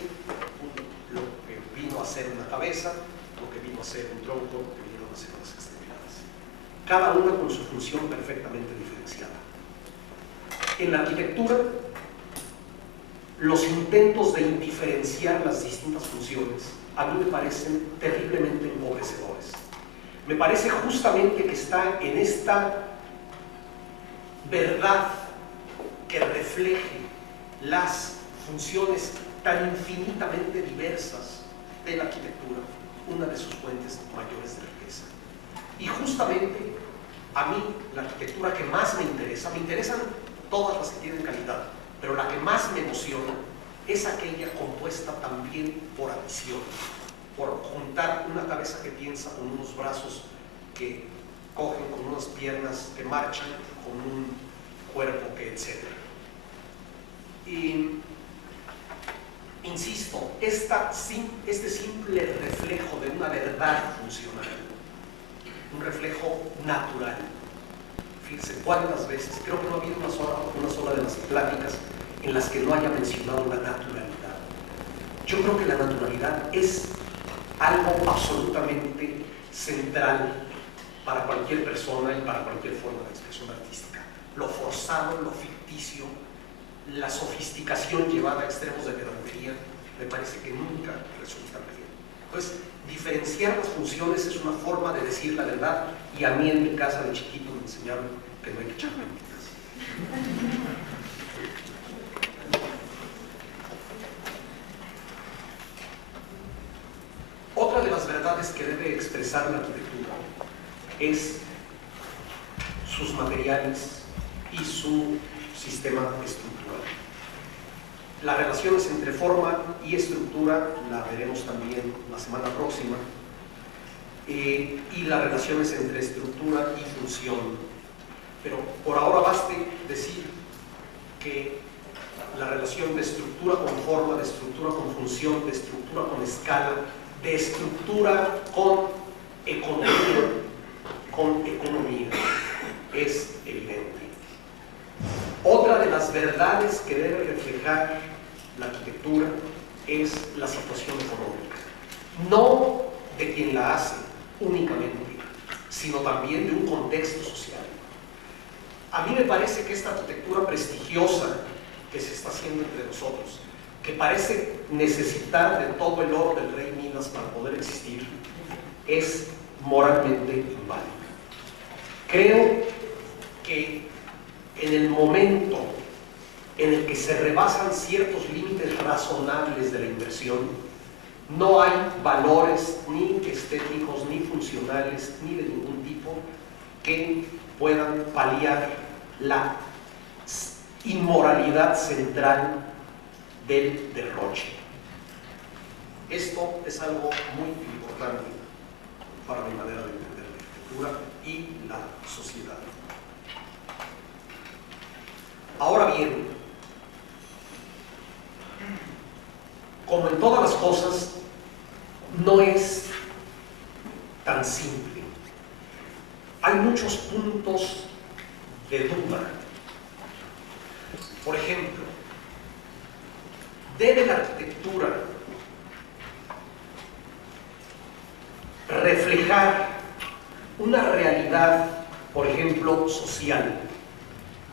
lo que vino a ser una cabeza, lo que vino a ser un tronco, lo que vino a ser las extremidades. Cada una con su función perfectamente diferenciada. En la arquitectura, los intentos de indiferenciar las distintas funciones a mí me parecen terriblemente empobrecedores. Me parece justamente que está en esta verdad que refleje las funciones tan infinitamente diversas de la arquitectura, una de sus fuentes mayores de riqueza. Y justamente a mí la arquitectura que más me interesan todas las que tienen calidad, pero la que más me emociona es aquella compuesta también por adición, por juntar una cabeza que piensa con unos brazos que cogen, con unas piernas que marchan, con un cuerpo que etc. Y insisto, este simple reflejo de una verdad funcional, un reflejo natural. Fíjense cuántas veces, creo que no ha habido una sola de las pláticas en las que no haya mencionado la naturalidad. Yo creo que la naturalidad es algo absolutamente central para cualquier persona y para cualquier forma de expresión artística. Lo forzado, lo ficticio, la sofisticación llevada a extremos de pedantería, me parece que nunca resulta bien. Entonces, diferenciar las funciones es una forma de decir la verdad, y a mí en mi casa de chiquito me enseñaron que no hay que echar mentiras. Otra de las verdades que debe expresar la arquitectura es sus materiales y su sistema estructural. Las relaciones entre forma y estructura la veremos también la semana próxima, y las relaciones entre estructura y función. Pero por ahora baste decir que la relación de estructura con forma, de estructura con función, de estructura con escala, de estructura con economía es evidente. Otra de las verdades que debe reflejar la arquitectura es la situación económica, no de quien la hace únicamente, sino también de un contexto social. A mí me parece que esta arquitectura prestigiosa que se está haciendo entre nosotros, que parece necesitar de todo el oro del rey Midas para poder existir, es moralmente inválida. Creo que en el momento en el que se rebasan ciertos límites razonables de la inversión, no hay valores ni estéticos, ni funcionales, ni de ningún tipo que puedan paliar la inmoralidad central del derroche. Esto es algo muy importante para mi manera de entender la arquitectura y la sociedad. Ahora bien, como en todas las cosas, no es tan simple. Hay muchos puntos de duda. Por ejemplo, ¿debe la arquitectura reflejar una realidad, por ejemplo, social,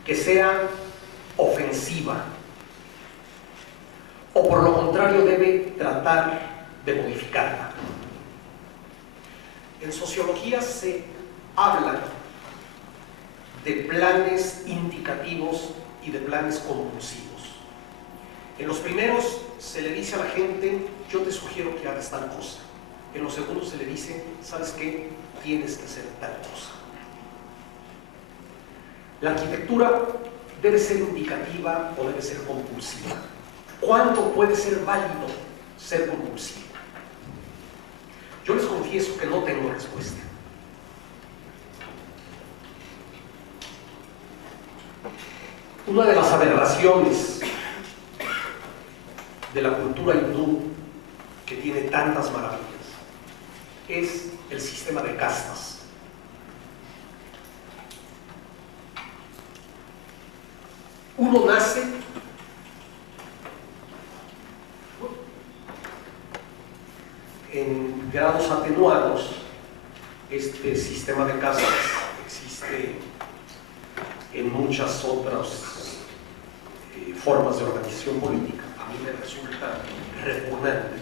que sea ofensiva? ¿O por lo contrario debe tratar de modificarla? En sociología se habla de planes indicativos y de planes compulsivos. En los primeros se le dice a la gente: yo te sugiero que hagas tal cosa. en los segundos se le dice, ¿sabes qué? Tienes que hacer tal cosa. La arquitectura debe ser indicativa o debe ser compulsiva. ¿Cuándo puede ser válido ser compulsivo? Yo les confieso que no tengo respuesta. Una de las aberraciones de la cultura hindú, que tiene tantas maravillas, es el sistema de castas. Uno nace en grados atenuados. Este sistema de castas existe en muchas otras formas de organización política. A mí me resulta repugnante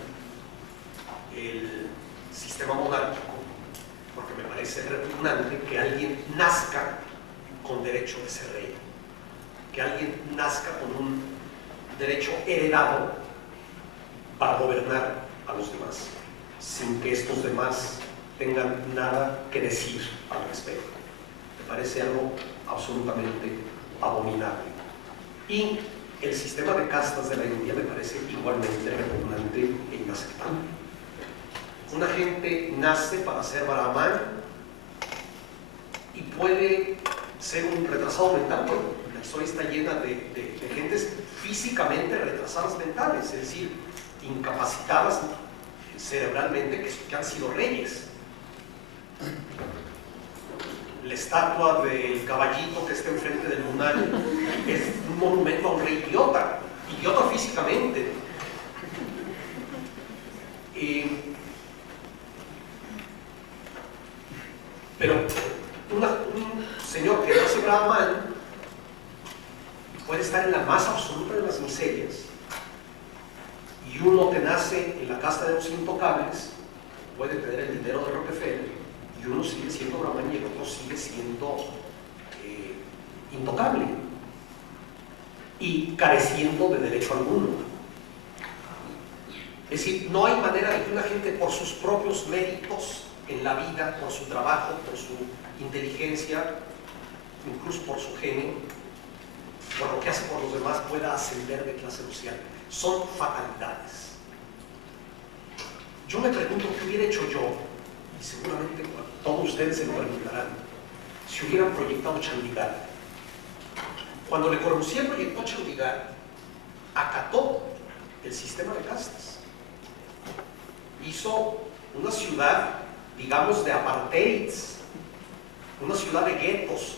el sistema monárquico, porque me parece repugnante que alguien nazca con derecho de ser rey, que alguien nazca con un derecho heredado para gobernar a los demás, sin que estos demás tengan nada que decir al respecto. Me parece algo absolutamente abominable. Y el sistema de castas de la India me parece igualmente repugnante e inaceptable. Una gente nace para ser brahman y puede ser un retrasado mental. Bueno, la historia está llena de gentes físicamente retrasadas mentales, es decir, incapacitadas cerebralmente, que han sido reyes. La estatua del caballito que está enfrente del lunario es un monumento a un rey idiota, idiota físicamente. Pero un señor que nace brahman puede estar en la más absoluta de las miserias, y uno que nace en la casta de los intocables puede tener el dinero de Rockefeller, y uno sigue siendo brahman y el otro sigue siendo intocable y careciendo de derecho alguno. Es decir, no hay manera de que una gente, por sus propios méritos en la vida, por su trabajo, por su inteligencia, incluso por su genio, por lo que hace por los demás, pueda ascender de clase social. Son fatalidades. Yo me pregunto qué hubiera hecho yo, y seguramente todos ustedes se lo preguntarán, si hubieran proyectado Chandigarh. Cuando Le Corbusier proyectó Chandigarh, acató el sistema de castas. Hizo una ciudad, digamos, de apartheids, una ciudad de guetos.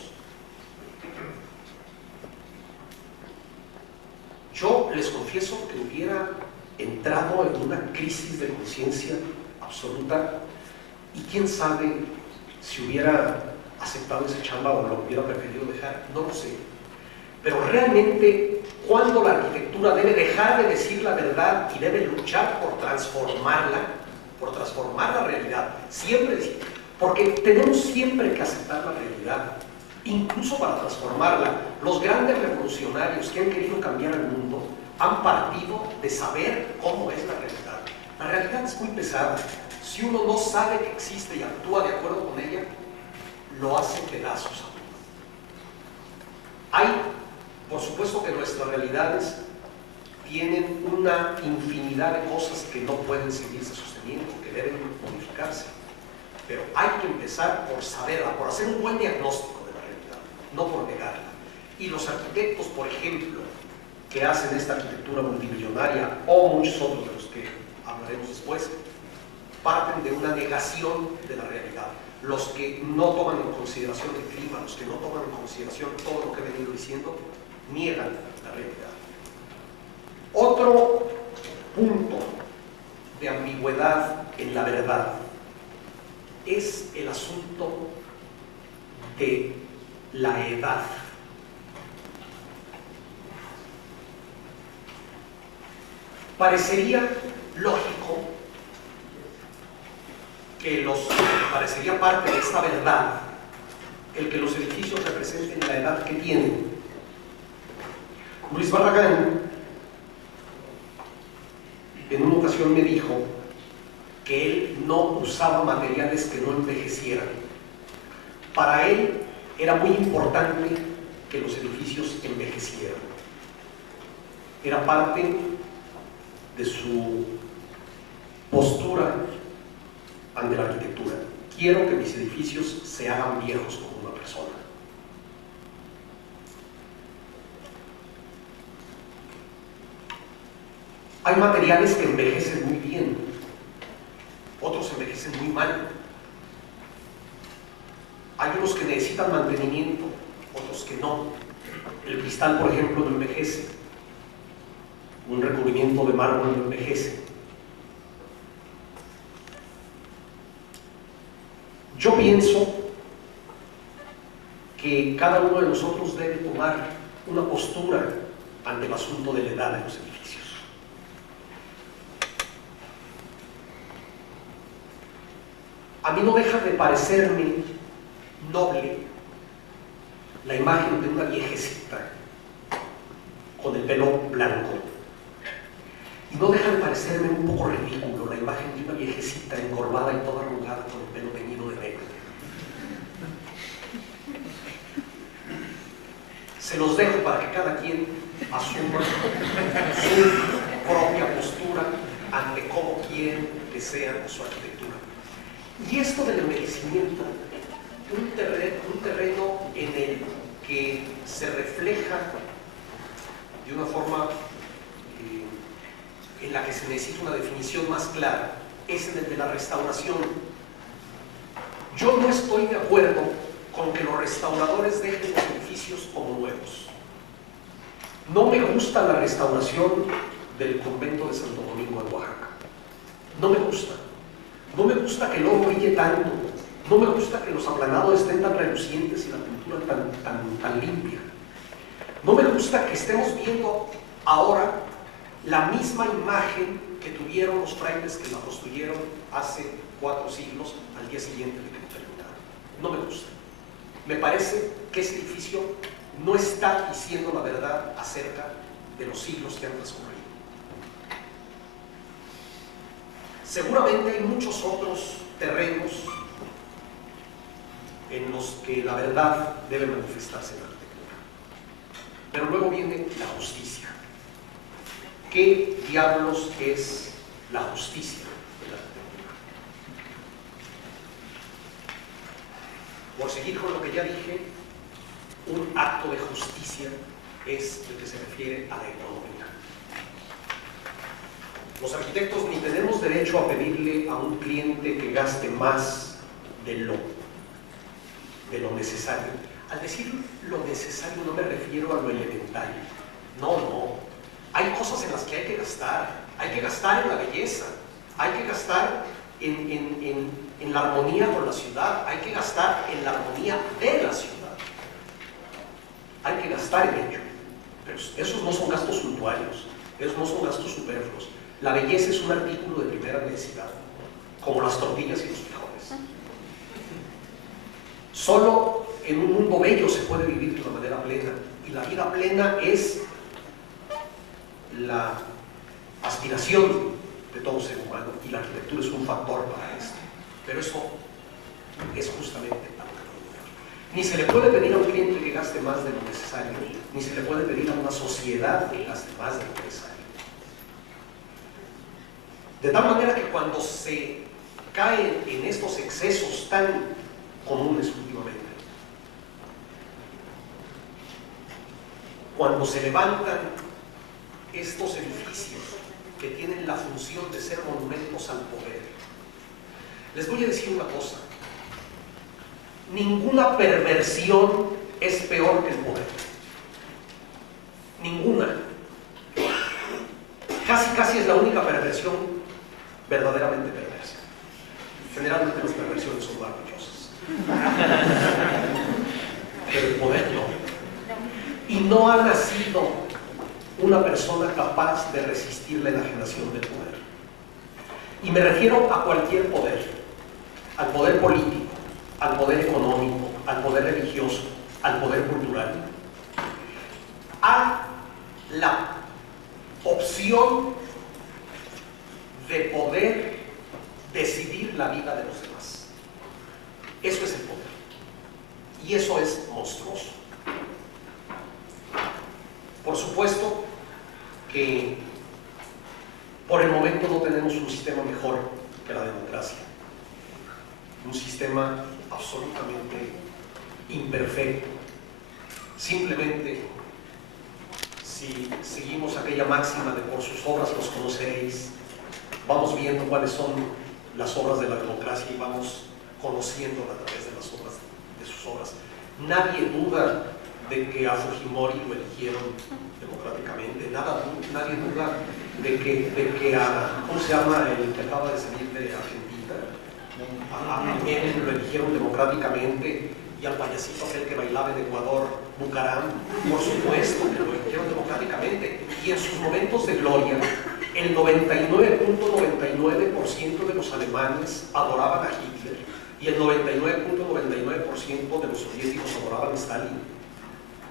Yo les confieso que hubiera entrado en una crisis de conciencia absoluta, y quién sabe si hubiera aceptado esa chamba o lo hubiera preferido dejar, no lo sé. Pero realmente, cuando la arquitectura debe dejar de decir la verdad y debe luchar por transformar la realidad, siempre decir, porque tenemos siempre que aceptar la realidad, incluso para transformarla. Los grandes revolucionarios que han querido cambiar el mundo han partido de saber cómo es la realidad. La realidad es muy pesada. Si uno no sabe que existe y actúa de acuerdo con ella, lo hace pedazos a uno. Hay, por supuesto, que nuestras realidades tienen una infinidad de cosas que no pueden seguirse sosteniendo, que deben modificarse. Pero hay que empezar por saberla, por hacer un buen diagnóstico de la realidad, no por negarla. Y los arquitectos, por ejemplo, que hacen esta arquitectura multimillonaria, o muchos otros de los que hablaremos después, parten de una negación de la realidad. Los que no toman en consideración el clima, los que no toman en consideración todo lo que he venido diciendo, niegan la realidad. Otro punto de ambigüedad en la verdad es el asunto de la edad. Parecería lógico parecería parte de esta verdad el que los edificios representen la edad que tienen. Luis Barragán en una ocasión me dijo que él no usaba materiales que no envejecieran. Para él era muy importante que los edificios envejecieran. Era parte de su postura ante la arquitectura. Quiero que mis edificios se hagan viejos como una persona. Hay materiales que envejecen muy bien, otros envejecen muy mal. Hay unos que necesitan mantenimiento, otros que no. El cristal, por ejemplo, no envejece. Un recubrimiento de mármol no envejece. Yo pienso que cada uno de nosotros debe tomar una postura ante el asunto de la edad de los edificios. A mí no deja de parecerme noble la imagen de una viejecita con el pelo blanco. Y no deja de parecerme un poco ridículo la imagen de una viejecita encorvada y toda arrugada con el pelo teñido de negro. Se los dejo para que cada quien asuma su propia postura ante cómo quieren que sea su arquitectura. Y esto del envejecimiento, un terreno en el que se refleja de una forma en la que se necesita una definición más clara, es en el de la restauración. Yo no estoy de acuerdo con que los restauradores dejen los edificios como nuevos. No me gusta la restauración del convento de Santo Domingo en Oaxaca. No me gusta. No me gusta que el oro brille tanto. No me gusta que los aplanados estén tan relucientes y la pintura tan limpia. No me gusta que estemos viendo ahora la misma imagen que tuvieron los frailes que la construyeron hace 4 siglos al día siguiente de que lo terminaron. No me gusta. Me parece que ese edificio no está diciendo la verdad acerca de los siglos que han transcurrido. Seguramente hay muchos otros terrenos en los que la verdad debe manifestarse en la arquitectura. Pero luego viene la justicia. ¿Qué diablos es la justicia de la arquitectura? Por seguir con lo que ya dije, un acto de justicia es el que se refiere a la economía. Los arquitectos ni tenemos derecho a pedirle a un cliente que gaste más de lo necesario. Al decir lo necesario no me refiero a lo elemental. No. Hay cosas en las que hay que gastar. Hay que gastar en la belleza. Hay que gastar en la armonía con la ciudad. Hay que gastar en la armonía de la ciudad. Hay que gastar en ello. Pero esos no son gastos suntuarios. Esos no son gastos superfluos. La belleza es un artículo de primera necesidad, como las tortillas y los frijoles. Solo en un mundo bello se puede vivir de una manera plena, y la vida plena es la aspiración de todo ser humano, y la arquitectura es un factor para esto. Pero eso es justamente algo que no. Ni se le puede pedir a un cliente que gaste más de lo necesario, ni se le puede pedir a una sociedad que gaste más de lo necesario. De tal manera que cuando se caen en estos excesos tan comunes últimamente, cuando se levantan estos edificios que tienen la función de ser monumentos al poder, les voy a decir una cosa: ninguna perversión es peor que el poder. Ninguna. Casi es la única perversión verdaderamente perversa. Generalmente las perversiones son maravillosas, pero el poder no. Y no ha nacido una persona capaz de resistir la enajenación del poder. Y me refiero a cualquier poder: al poder político, al poder económico, al poder religioso, al poder cultural, a la opción de poder decidir la vida de los demás. Eso es el poder. Y eso es monstruoso. Por supuesto que por el momento no tenemos un sistema mejor que la democracia. Un sistema absolutamente imperfecto. Simplemente, si seguimos aquella máxima de por sus obras los conoceréis, vamos viendo cuáles son las obras de la democracia y vamos conociéndola a través de las obras, de sus obras. Nadie duda de que a Fujimori lo eligieron democráticamente, nadie duda de que a, ¿cómo se llama el que acaba de salir de Argentina? A Menem lo eligieron democráticamente, y al payasito aquel que bailaba en Ecuador, Bucaram, por supuesto que lo eligieron democráticamente, y en sus momentos de gloria, el 99.99% de los alemanes adoraban a Hitler, y el 99.99% de los soviéticos adoraban a Stalin.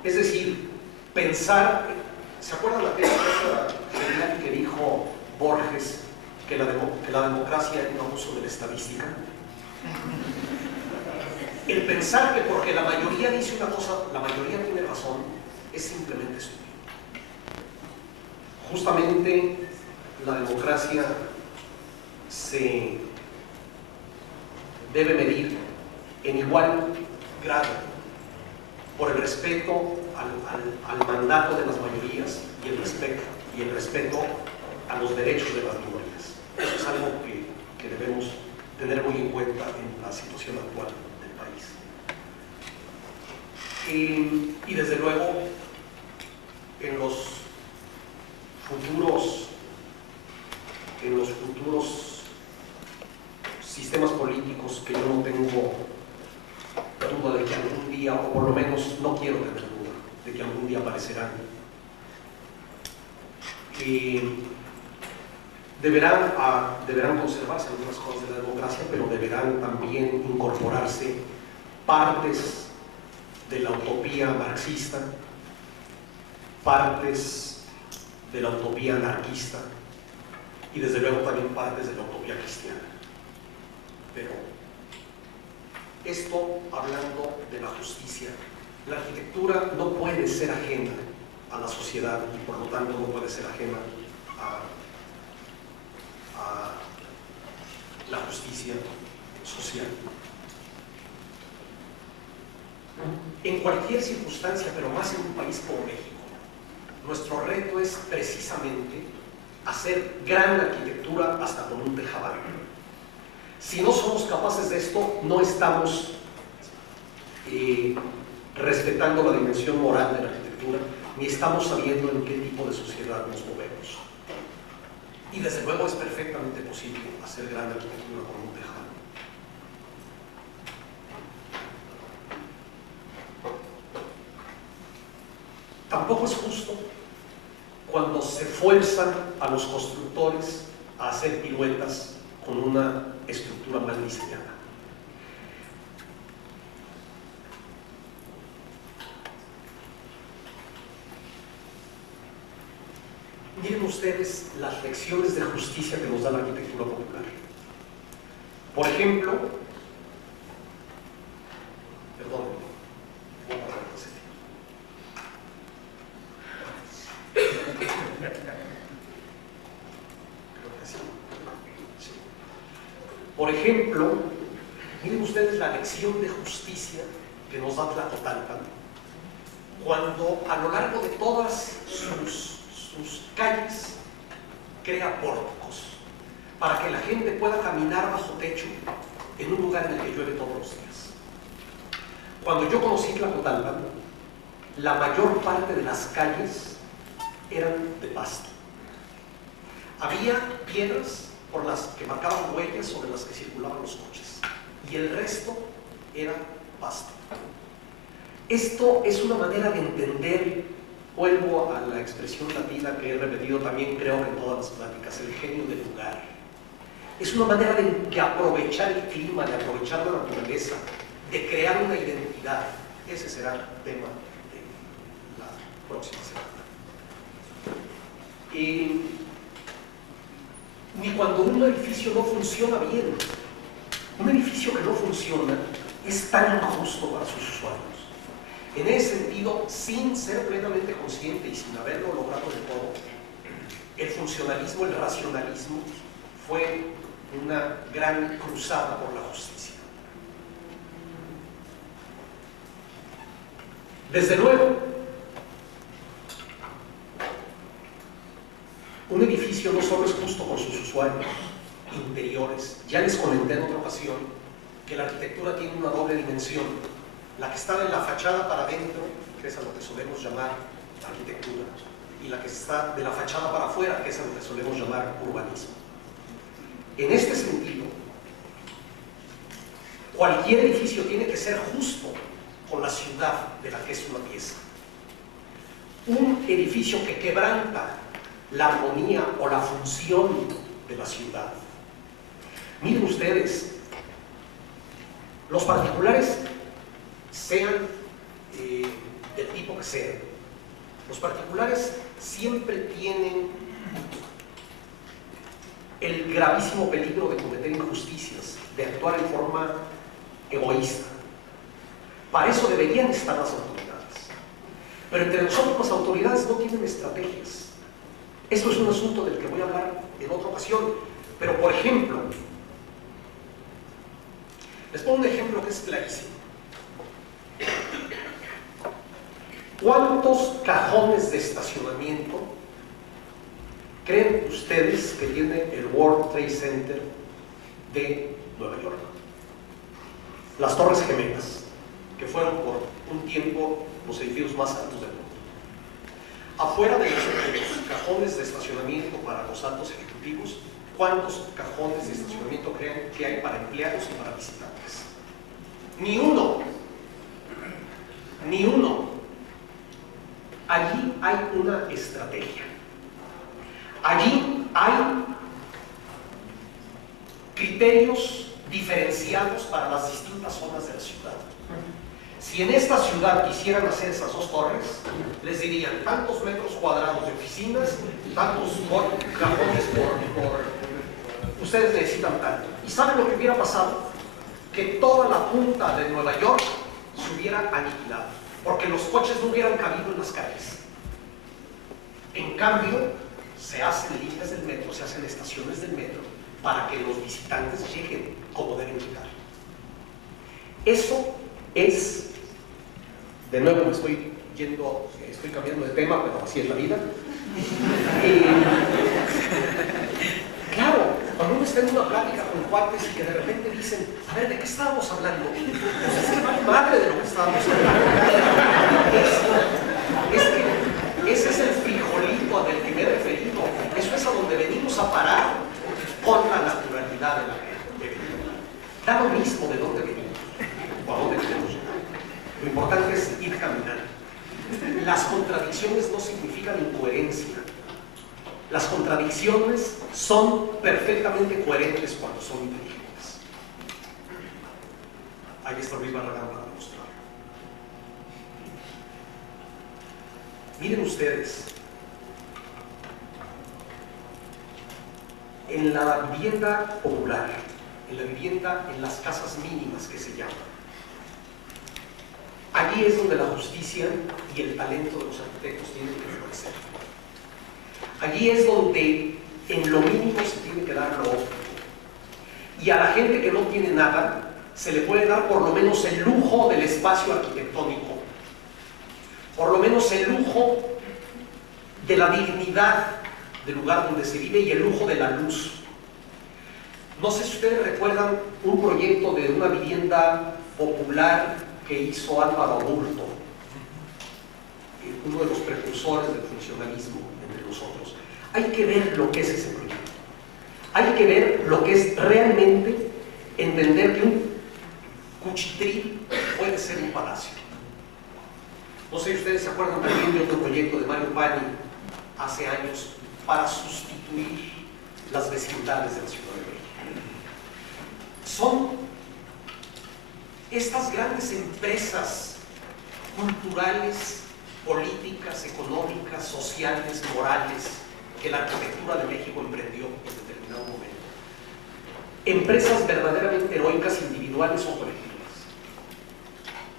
Es decir, pensar, ¿se acuerdan la tesis genial que dijo Borges, que la democracia es un abuso de la estadística? El pensar que porque la mayoría dice una cosa, la mayoría tiene razón, es simplemente estúpido. Justamente la democracia se debe medir en igual grado por el respeto al mandato de las mayorías y el respeto a los derechos de las minorías. Eso es algo que debemos tener muy en cuenta en la situación actual del país. Y desde luego, en los futuros sistemas políticos, que yo no tengo duda de que algún día, o por lo menos no quiero tener duda de que algún día aparecerán, deberán conservarse algunas cosas de la democracia, pero deberán también incorporarse partes de la utopía marxista, partes de la utopía anarquista y desde luego también partes de la utopía cristiana. Pero esto, hablando de la justicia, la arquitectura no puede ser ajena a la sociedad y por lo tanto no puede ser ajena a la justicia social. En cualquier circunstancia, pero más en un país como México, nuestro reto es precisamente hacer gran arquitectura hasta con un tejabán. Si no somos capaces de esto, no estamos respetando la dimensión moral de la arquitectura, ni estamos sabiendo en qué tipo de sociedad nos movemos. Y desde luego es perfectamente posible hacer gran arquitectura con un tejado. Tampoco es justo cuando se fuerzan a los constructores a hacer piruetas con una estructura mal diseñada. Miren ustedes las lecciones de justicia que nos da la arquitectura popular. Por ejemplo, perdón, voy a parar ese tiempo. Creo que sí. Sí. Por ejemplo, miren ustedes la lección de justicia que nos da Tlacotalpan, cuando a lo largo de todas sus calles crea pórticos para que la gente pueda caminar bajo techo en un lugar en el que llueve todos los días. Cuando yo conocí Tlacotalpan, la mayor parte de las calles eran de pasto. Había piedras por las que marcaban huellas sobre las que circulaban los coches y el resto era pasto. Esto es una manera de entender, vuelvo a la expresión latina que he repetido también creo en todas las pláticas, el genio del lugar. Es una manera de aprovechar el clima, de aprovechar la naturaleza, de crear una identidad. Ese será el tema de la próxima semana. Ni cuando un edificio no funciona bien, Un edificio que no funciona es tan injusto para sus usuarios. En ese sentido, sin ser plenamente consciente y sin haberlo logrado del todo, el funcionalismo, el racionalismo, fue una gran cruzada por la justicia. Desde luego, un edificio no solo es justo con sus usuarios interiores. Ya les comenté en otra ocasión que la arquitectura tiene una doble dimensión: la que está de la fachada para adentro, que es a lo que solemos llamar arquitectura, y la que está de la fachada para afuera, que es a lo que solemos llamar urbanismo. En este sentido, cualquier edificio tiene que ser justo con la ciudad de la que es una pieza. Un edificio que quebranta la armonía o la función de la ciudad. Miren ustedes, los particulares, sean del tipo que sean, los particulares siempre tienen el gravísimo peligro de cometer injusticias, de actuar en forma egoísta. Para eso deberían estar las autoridades. Pero entre nosotros las autoridades no tienen estrategias. Esto es un asunto del que voy a hablar en otra ocasión. Pero, por ejemplo, les pongo un ejemplo que es clarísimo. ¿Cuántos cajones de estacionamiento creen ustedes que tiene el World Trade Center de Nueva York? Las Torres Gemelas, que fueron por un tiempo los edificios más altos del mundo. Afuera de los cajones de estacionamiento para los altos ejecutivos, ¿cuántos cajones de estacionamiento creen que hay para empleados y para visitantes? Ni uno. Ni uno. Allí hay una estrategia. Allí hay criterios diferenciados para las distintas zonas de la ciudad. Si en esta ciudad quisieran hacer esas dos torres, les dirían tantos metros cuadrados de oficinas, tantos cajones por ustedes necesitan tanto. ¿Y saben lo que hubiera pasado? Que toda la punta de Nueva York se hubiera aniquilado, porque los coches no hubieran cabido en las calles. En cambio, se hacen líneas del metro, se hacen estaciones del metro para que los visitantes lleguen como deben llegar. Eso es, de nuevo me estoy cambiando de tema, pero así es la vida. Claro, cuando uno está en una plática con cuates y que de repente dicen, a ver, ¿de qué estábamos hablando? Pues es que madre de lo que estábamos hablando. Ese es el frijolito al que me he referido. Eso es a donde venimos a parar con la naturalidad de la gente. Da lo mismo de dónde venimos o a dónde queremos llegar. Lo importante es ir caminando. Las contradicciones no significan incoherencia. Las contradicciones son perfectamente coherentes cuando son inteligentes. Ahí está Luis Barragán para demostrarlo. Miren ustedes, en la vivienda popular, en la vivienda, en las casas mínimas que se llaman, allí es donde la justicia y el talento de los arquitectos tienen que florecer. Allí es donde en lo mínimo se tiene que dar lo óptimo. Y a la gente que no tiene nada, se le puede dar por lo menos el lujo del espacio arquitectónico, por lo menos el lujo de la dignidad del lugar donde se vive y el lujo de la luz. No sé si ustedes recuerdan un proyecto de una vivienda popular que hizo Álvaro Adulto, uno de los precursores del funcionalismo entre nosotros. Hay que ver lo que es ese proyecto. Hay que ver lo que es realmente entender que un cuchitril puede ser un palacio. No sé si ustedes se acuerdan también de otro proyecto de Mario Pani hace años para sustituir las vecindades de la Ciudad de México. Son estas grandes empresas culturales, políticas, económicas, sociales, morales que la arquitectura de México emprendió en determinado momento. empresas verdaderamente heroicas, individuales o colectivas,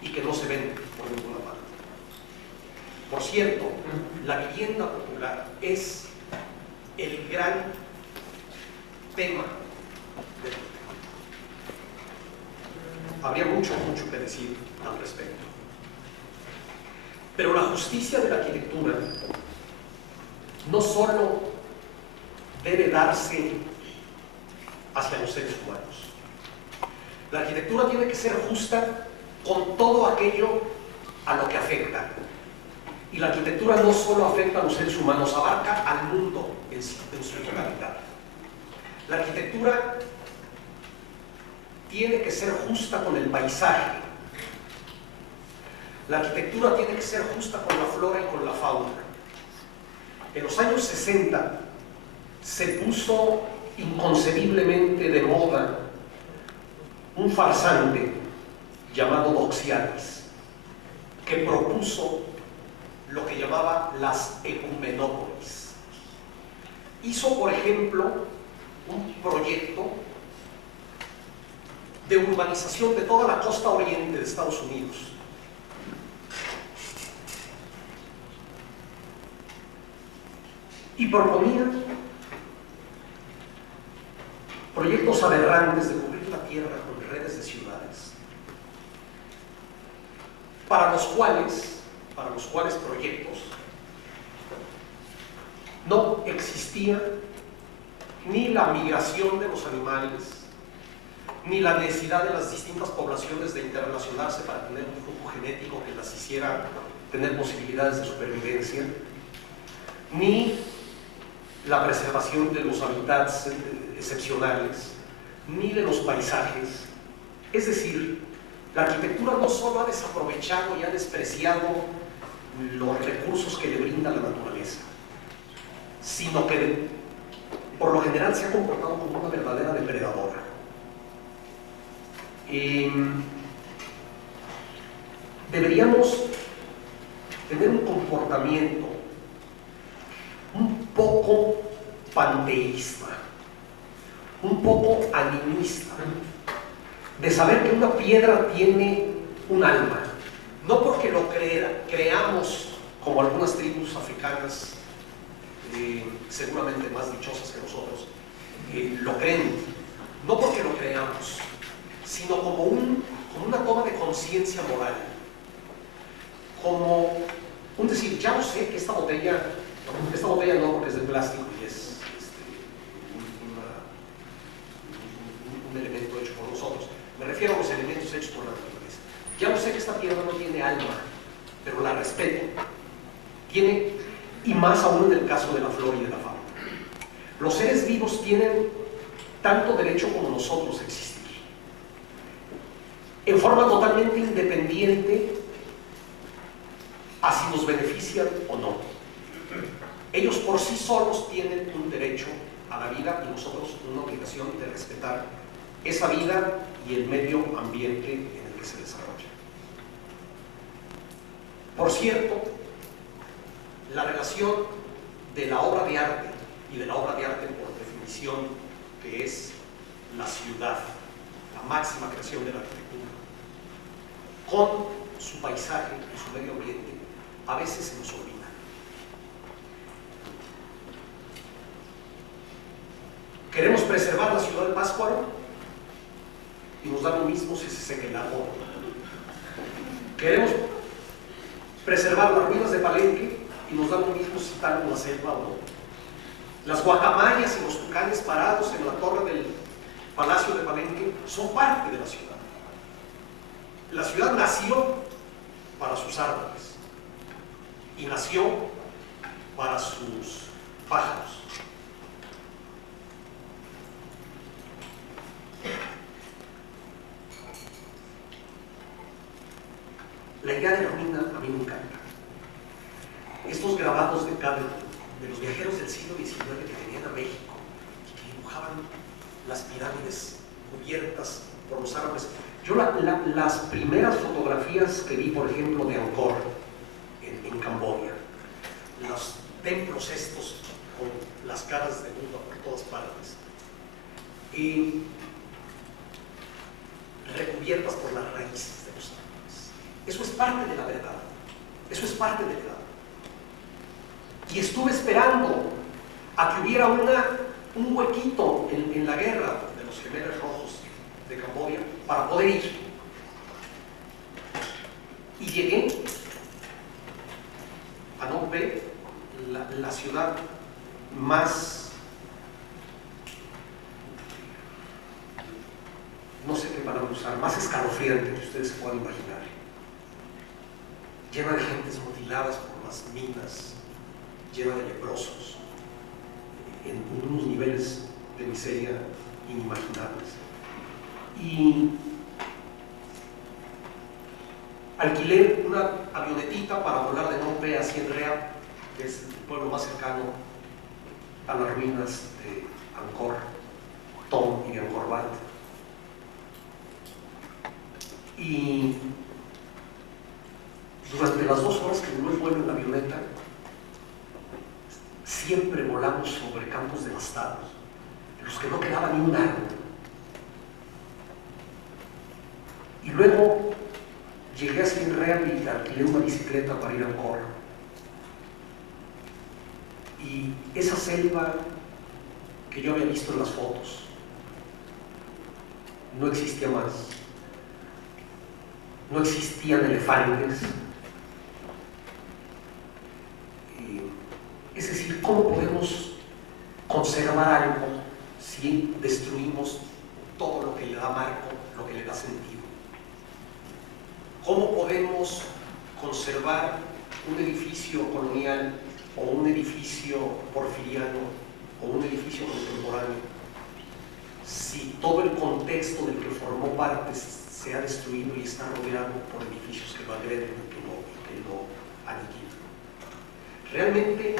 y que no se ven por ninguna parte. Por cierto, la vivienda popular es el gran tema del tema. Habría mucho que decir al respecto. Pero la justicia de la arquitectura no solo debe darse hacia los seres humanos. La arquitectura tiene que ser justa con todo aquello a lo que afecta. Y la arquitectura no solo afecta a los seres humanos, abarca al mundo en su totalidad. La arquitectura tiene que ser justa con el paisaje. La arquitectura tiene que ser justa con la flora y con la fauna. En los años 60 se puso inconcebiblemente de moda un farsante llamado Doxiadis, que propuso lo que llamaba las ecumenópolis. Hizo, por ejemplo, un proyecto de urbanización de toda la costa oriente de Estados Unidos. Y proponía proyectos aberrantes de cubrir la tierra con redes de ciudades, para los cuales proyectos no existía ni la migración de los animales, ni la necesidad de las distintas poblaciones de interrelacionarse para tener un flujo genético que las hiciera tener posibilidades de supervivencia, ni la preservación de los hábitats excepcionales, ni de los paisajes. Es decir, la arquitectura no solo ha desaprovechado y ha despreciado los recursos que le brinda la naturaleza, sino que por lo general se ha comportado como una verdadera depredadora. Deberíamos tener un comportamiento un poco panteísta, un poco animista, de saber que una piedra tiene un alma, no porque lo creamos como algunas tribus africanas, seguramente más dichosas que nosotros, lo creen, no porque lo creamos, sino como una toma de conciencia moral, como un decir, ya no sé que esta botella no, porque es de plástico y es un elemento hecho por nosotros. Me refiero a los elementos hechos por la naturaleza. Ya no sé que esta piedra no tiene alma, pero la respeto. Tiene, y más aún en el caso de la flora y de la fauna. Los seres vivos tienen tanto derecho como nosotros a existir, en forma totalmente independiente a si nos benefician o no. Ellos por sí solos tienen un derecho a la vida y nosotros una obligación de respetar esa vida y el medio ambiente en el que se desarrolla. Por cierto, la relación de la obra de arte y de la obra de arte por definición, que es la ciudad, la máxima creación de la arquitectura, con su paisaje y su medio ambiente, a veces se nos olvida. Queremos preservar la ciudad de Pátzcuaro y nos da lo mismo si se seca el árbol. Queremos preservar las ruinas de Palenque y nos da lo mismo si está en la selva o no. Las guacamayas y los tucanes parados en la torre del Palacio de Palenque son parte de la ciudad. La ciudad nació para sus árboles y nació para sus pájaros. La idea de ruina a mí me encanta. Estos grabados de los viajeros del siglo XIX que venían a México y que dibujaban las pirámides cubiertas por los árboles. Yo las primeras fotografías que vi, por ejemplo, de Angkor en Camboya, los templos estos con las caras de Buda por todas partes, y cubiertas por las raíces de los árboles. Eso es parte de la verdad. Eso es parte de la verdad. Y estuve esperando a que hubiera un huequito en la guerra de los Gemeres Rojos de Camboya para poder ir. Y llegué a Phnom Penh, la ciudad más, no sé qué palabra usar, más escalofriante que ustedes se puedan imaginar, llena de gentes mutiladas por las minas, llena de leprosos, en unos niveles de miseria inimaginables. Y alquilé una avionetita para volar de Phnom Penh a Siem Reap, que es el pueblo más cercano a las ruinas de Angkor Thom y de Angkor Wat. Y durante las 2 horas que duró el vuelo en la avioneta, siempre volamos sobre campos devastados, en los que no quedaba ni un árbol. Y luego llegué a Siem Reap y alquilé una bicicleta para ir a Angkor. Y esa selva que yo había visto en las fotos no existía más. No existían elefantes. Es decir, ¿cómo podemos conservar algo si destruimos todo lo que le da marco, lo que le da sentido? ¿Cómo podemos conservar un edificio colonial o un edificio porfiriano o un edificio contemporáneo si todo el contexto del que formó parte se ha destruido y está rodeado por edificios que lo agreden y que lo aniquilan? Realmente,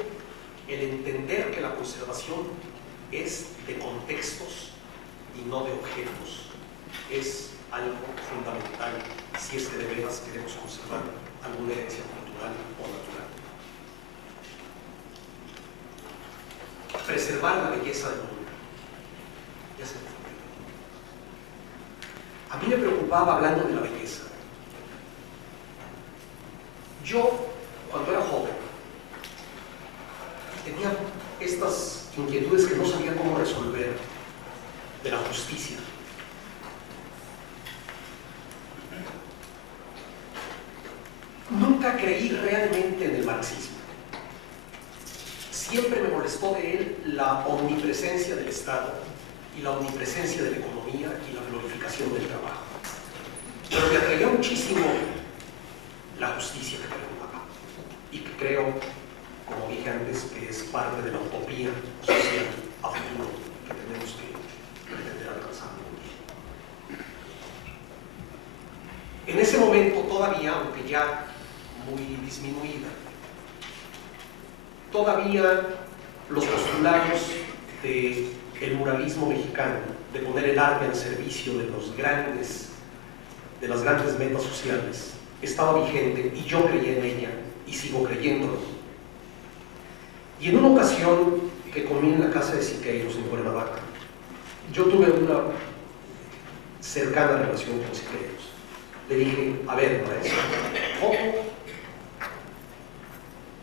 el entender que la conservación es de contextos y no de objetos es algo fundamental si es que de veras queremos conservar alguna herencia cultural o natural. Preservar la belleza del mundo. Ya se me fue. A mí me preocupaba, hablando de la belleza, yo, cuando era joven, tenía estas inquietudes que no sabía cómo resolver de la justicia. Nunca creí realmente en el marxismo. Siempre me molestó de él la omnipresencia del Estado y la omnipresencia de la economía y la glorificación del trabajo. Pero me atraía muchísimo la justicia que preguntaba y que creo, como dije antes, que es parte de la utopía social a futuro que tenemos que pretender alcanzar. En ese momento todavía, aunque ya muy disminuida, todavía los postulados del muralismo mexicano, de poner el arte al servicio de las grandes metas sociales, estaba vigente y yo creía en ella y sigo creyéndolo. Y en una ocasión que comí en la casa de Siqueiros en Cuernavaca, yo tuve una cercana relación con Siqueiros. Le dije, a ver, maestro,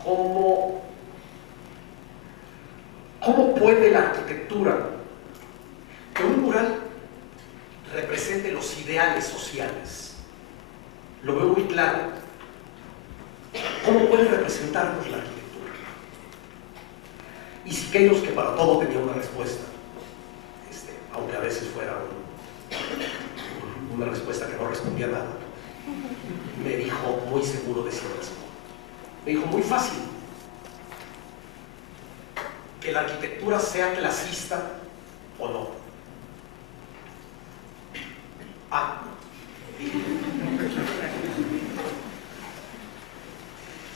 ¿cómo puede la arquitectura, que un mural represente los ideales sociales? Lo veo muy claro. ¿Cómo puede representarnos la arquitectura? Y Siqueiros, que para todo tenía una respuesta, aunque a veces fuera una respuesta que no respondía a nada, me dijo, muy seguro de sí mismo, me dijo, muy fácil, que la arquitectura sea clasista o no.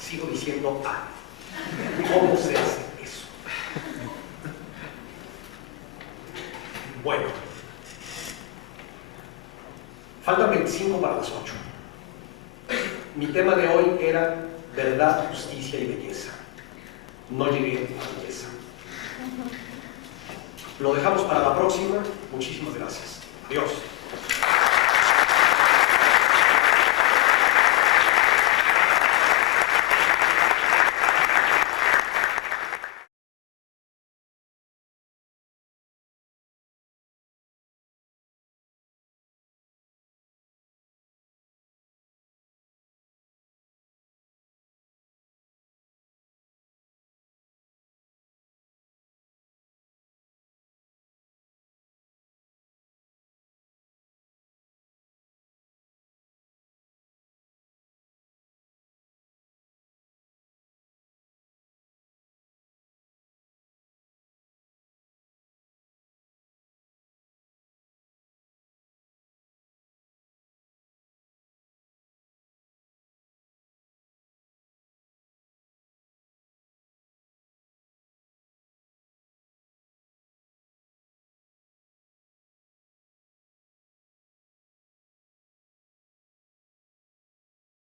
Sigo diciendo ¿cómo se hace eso? Bueno, faltan 25 para las 8. Mi tema de hoy era verdad, justicia y belleza. No llegué a belleza. Lo dejamos para la próxima. Muchísimas gracias. Adiós.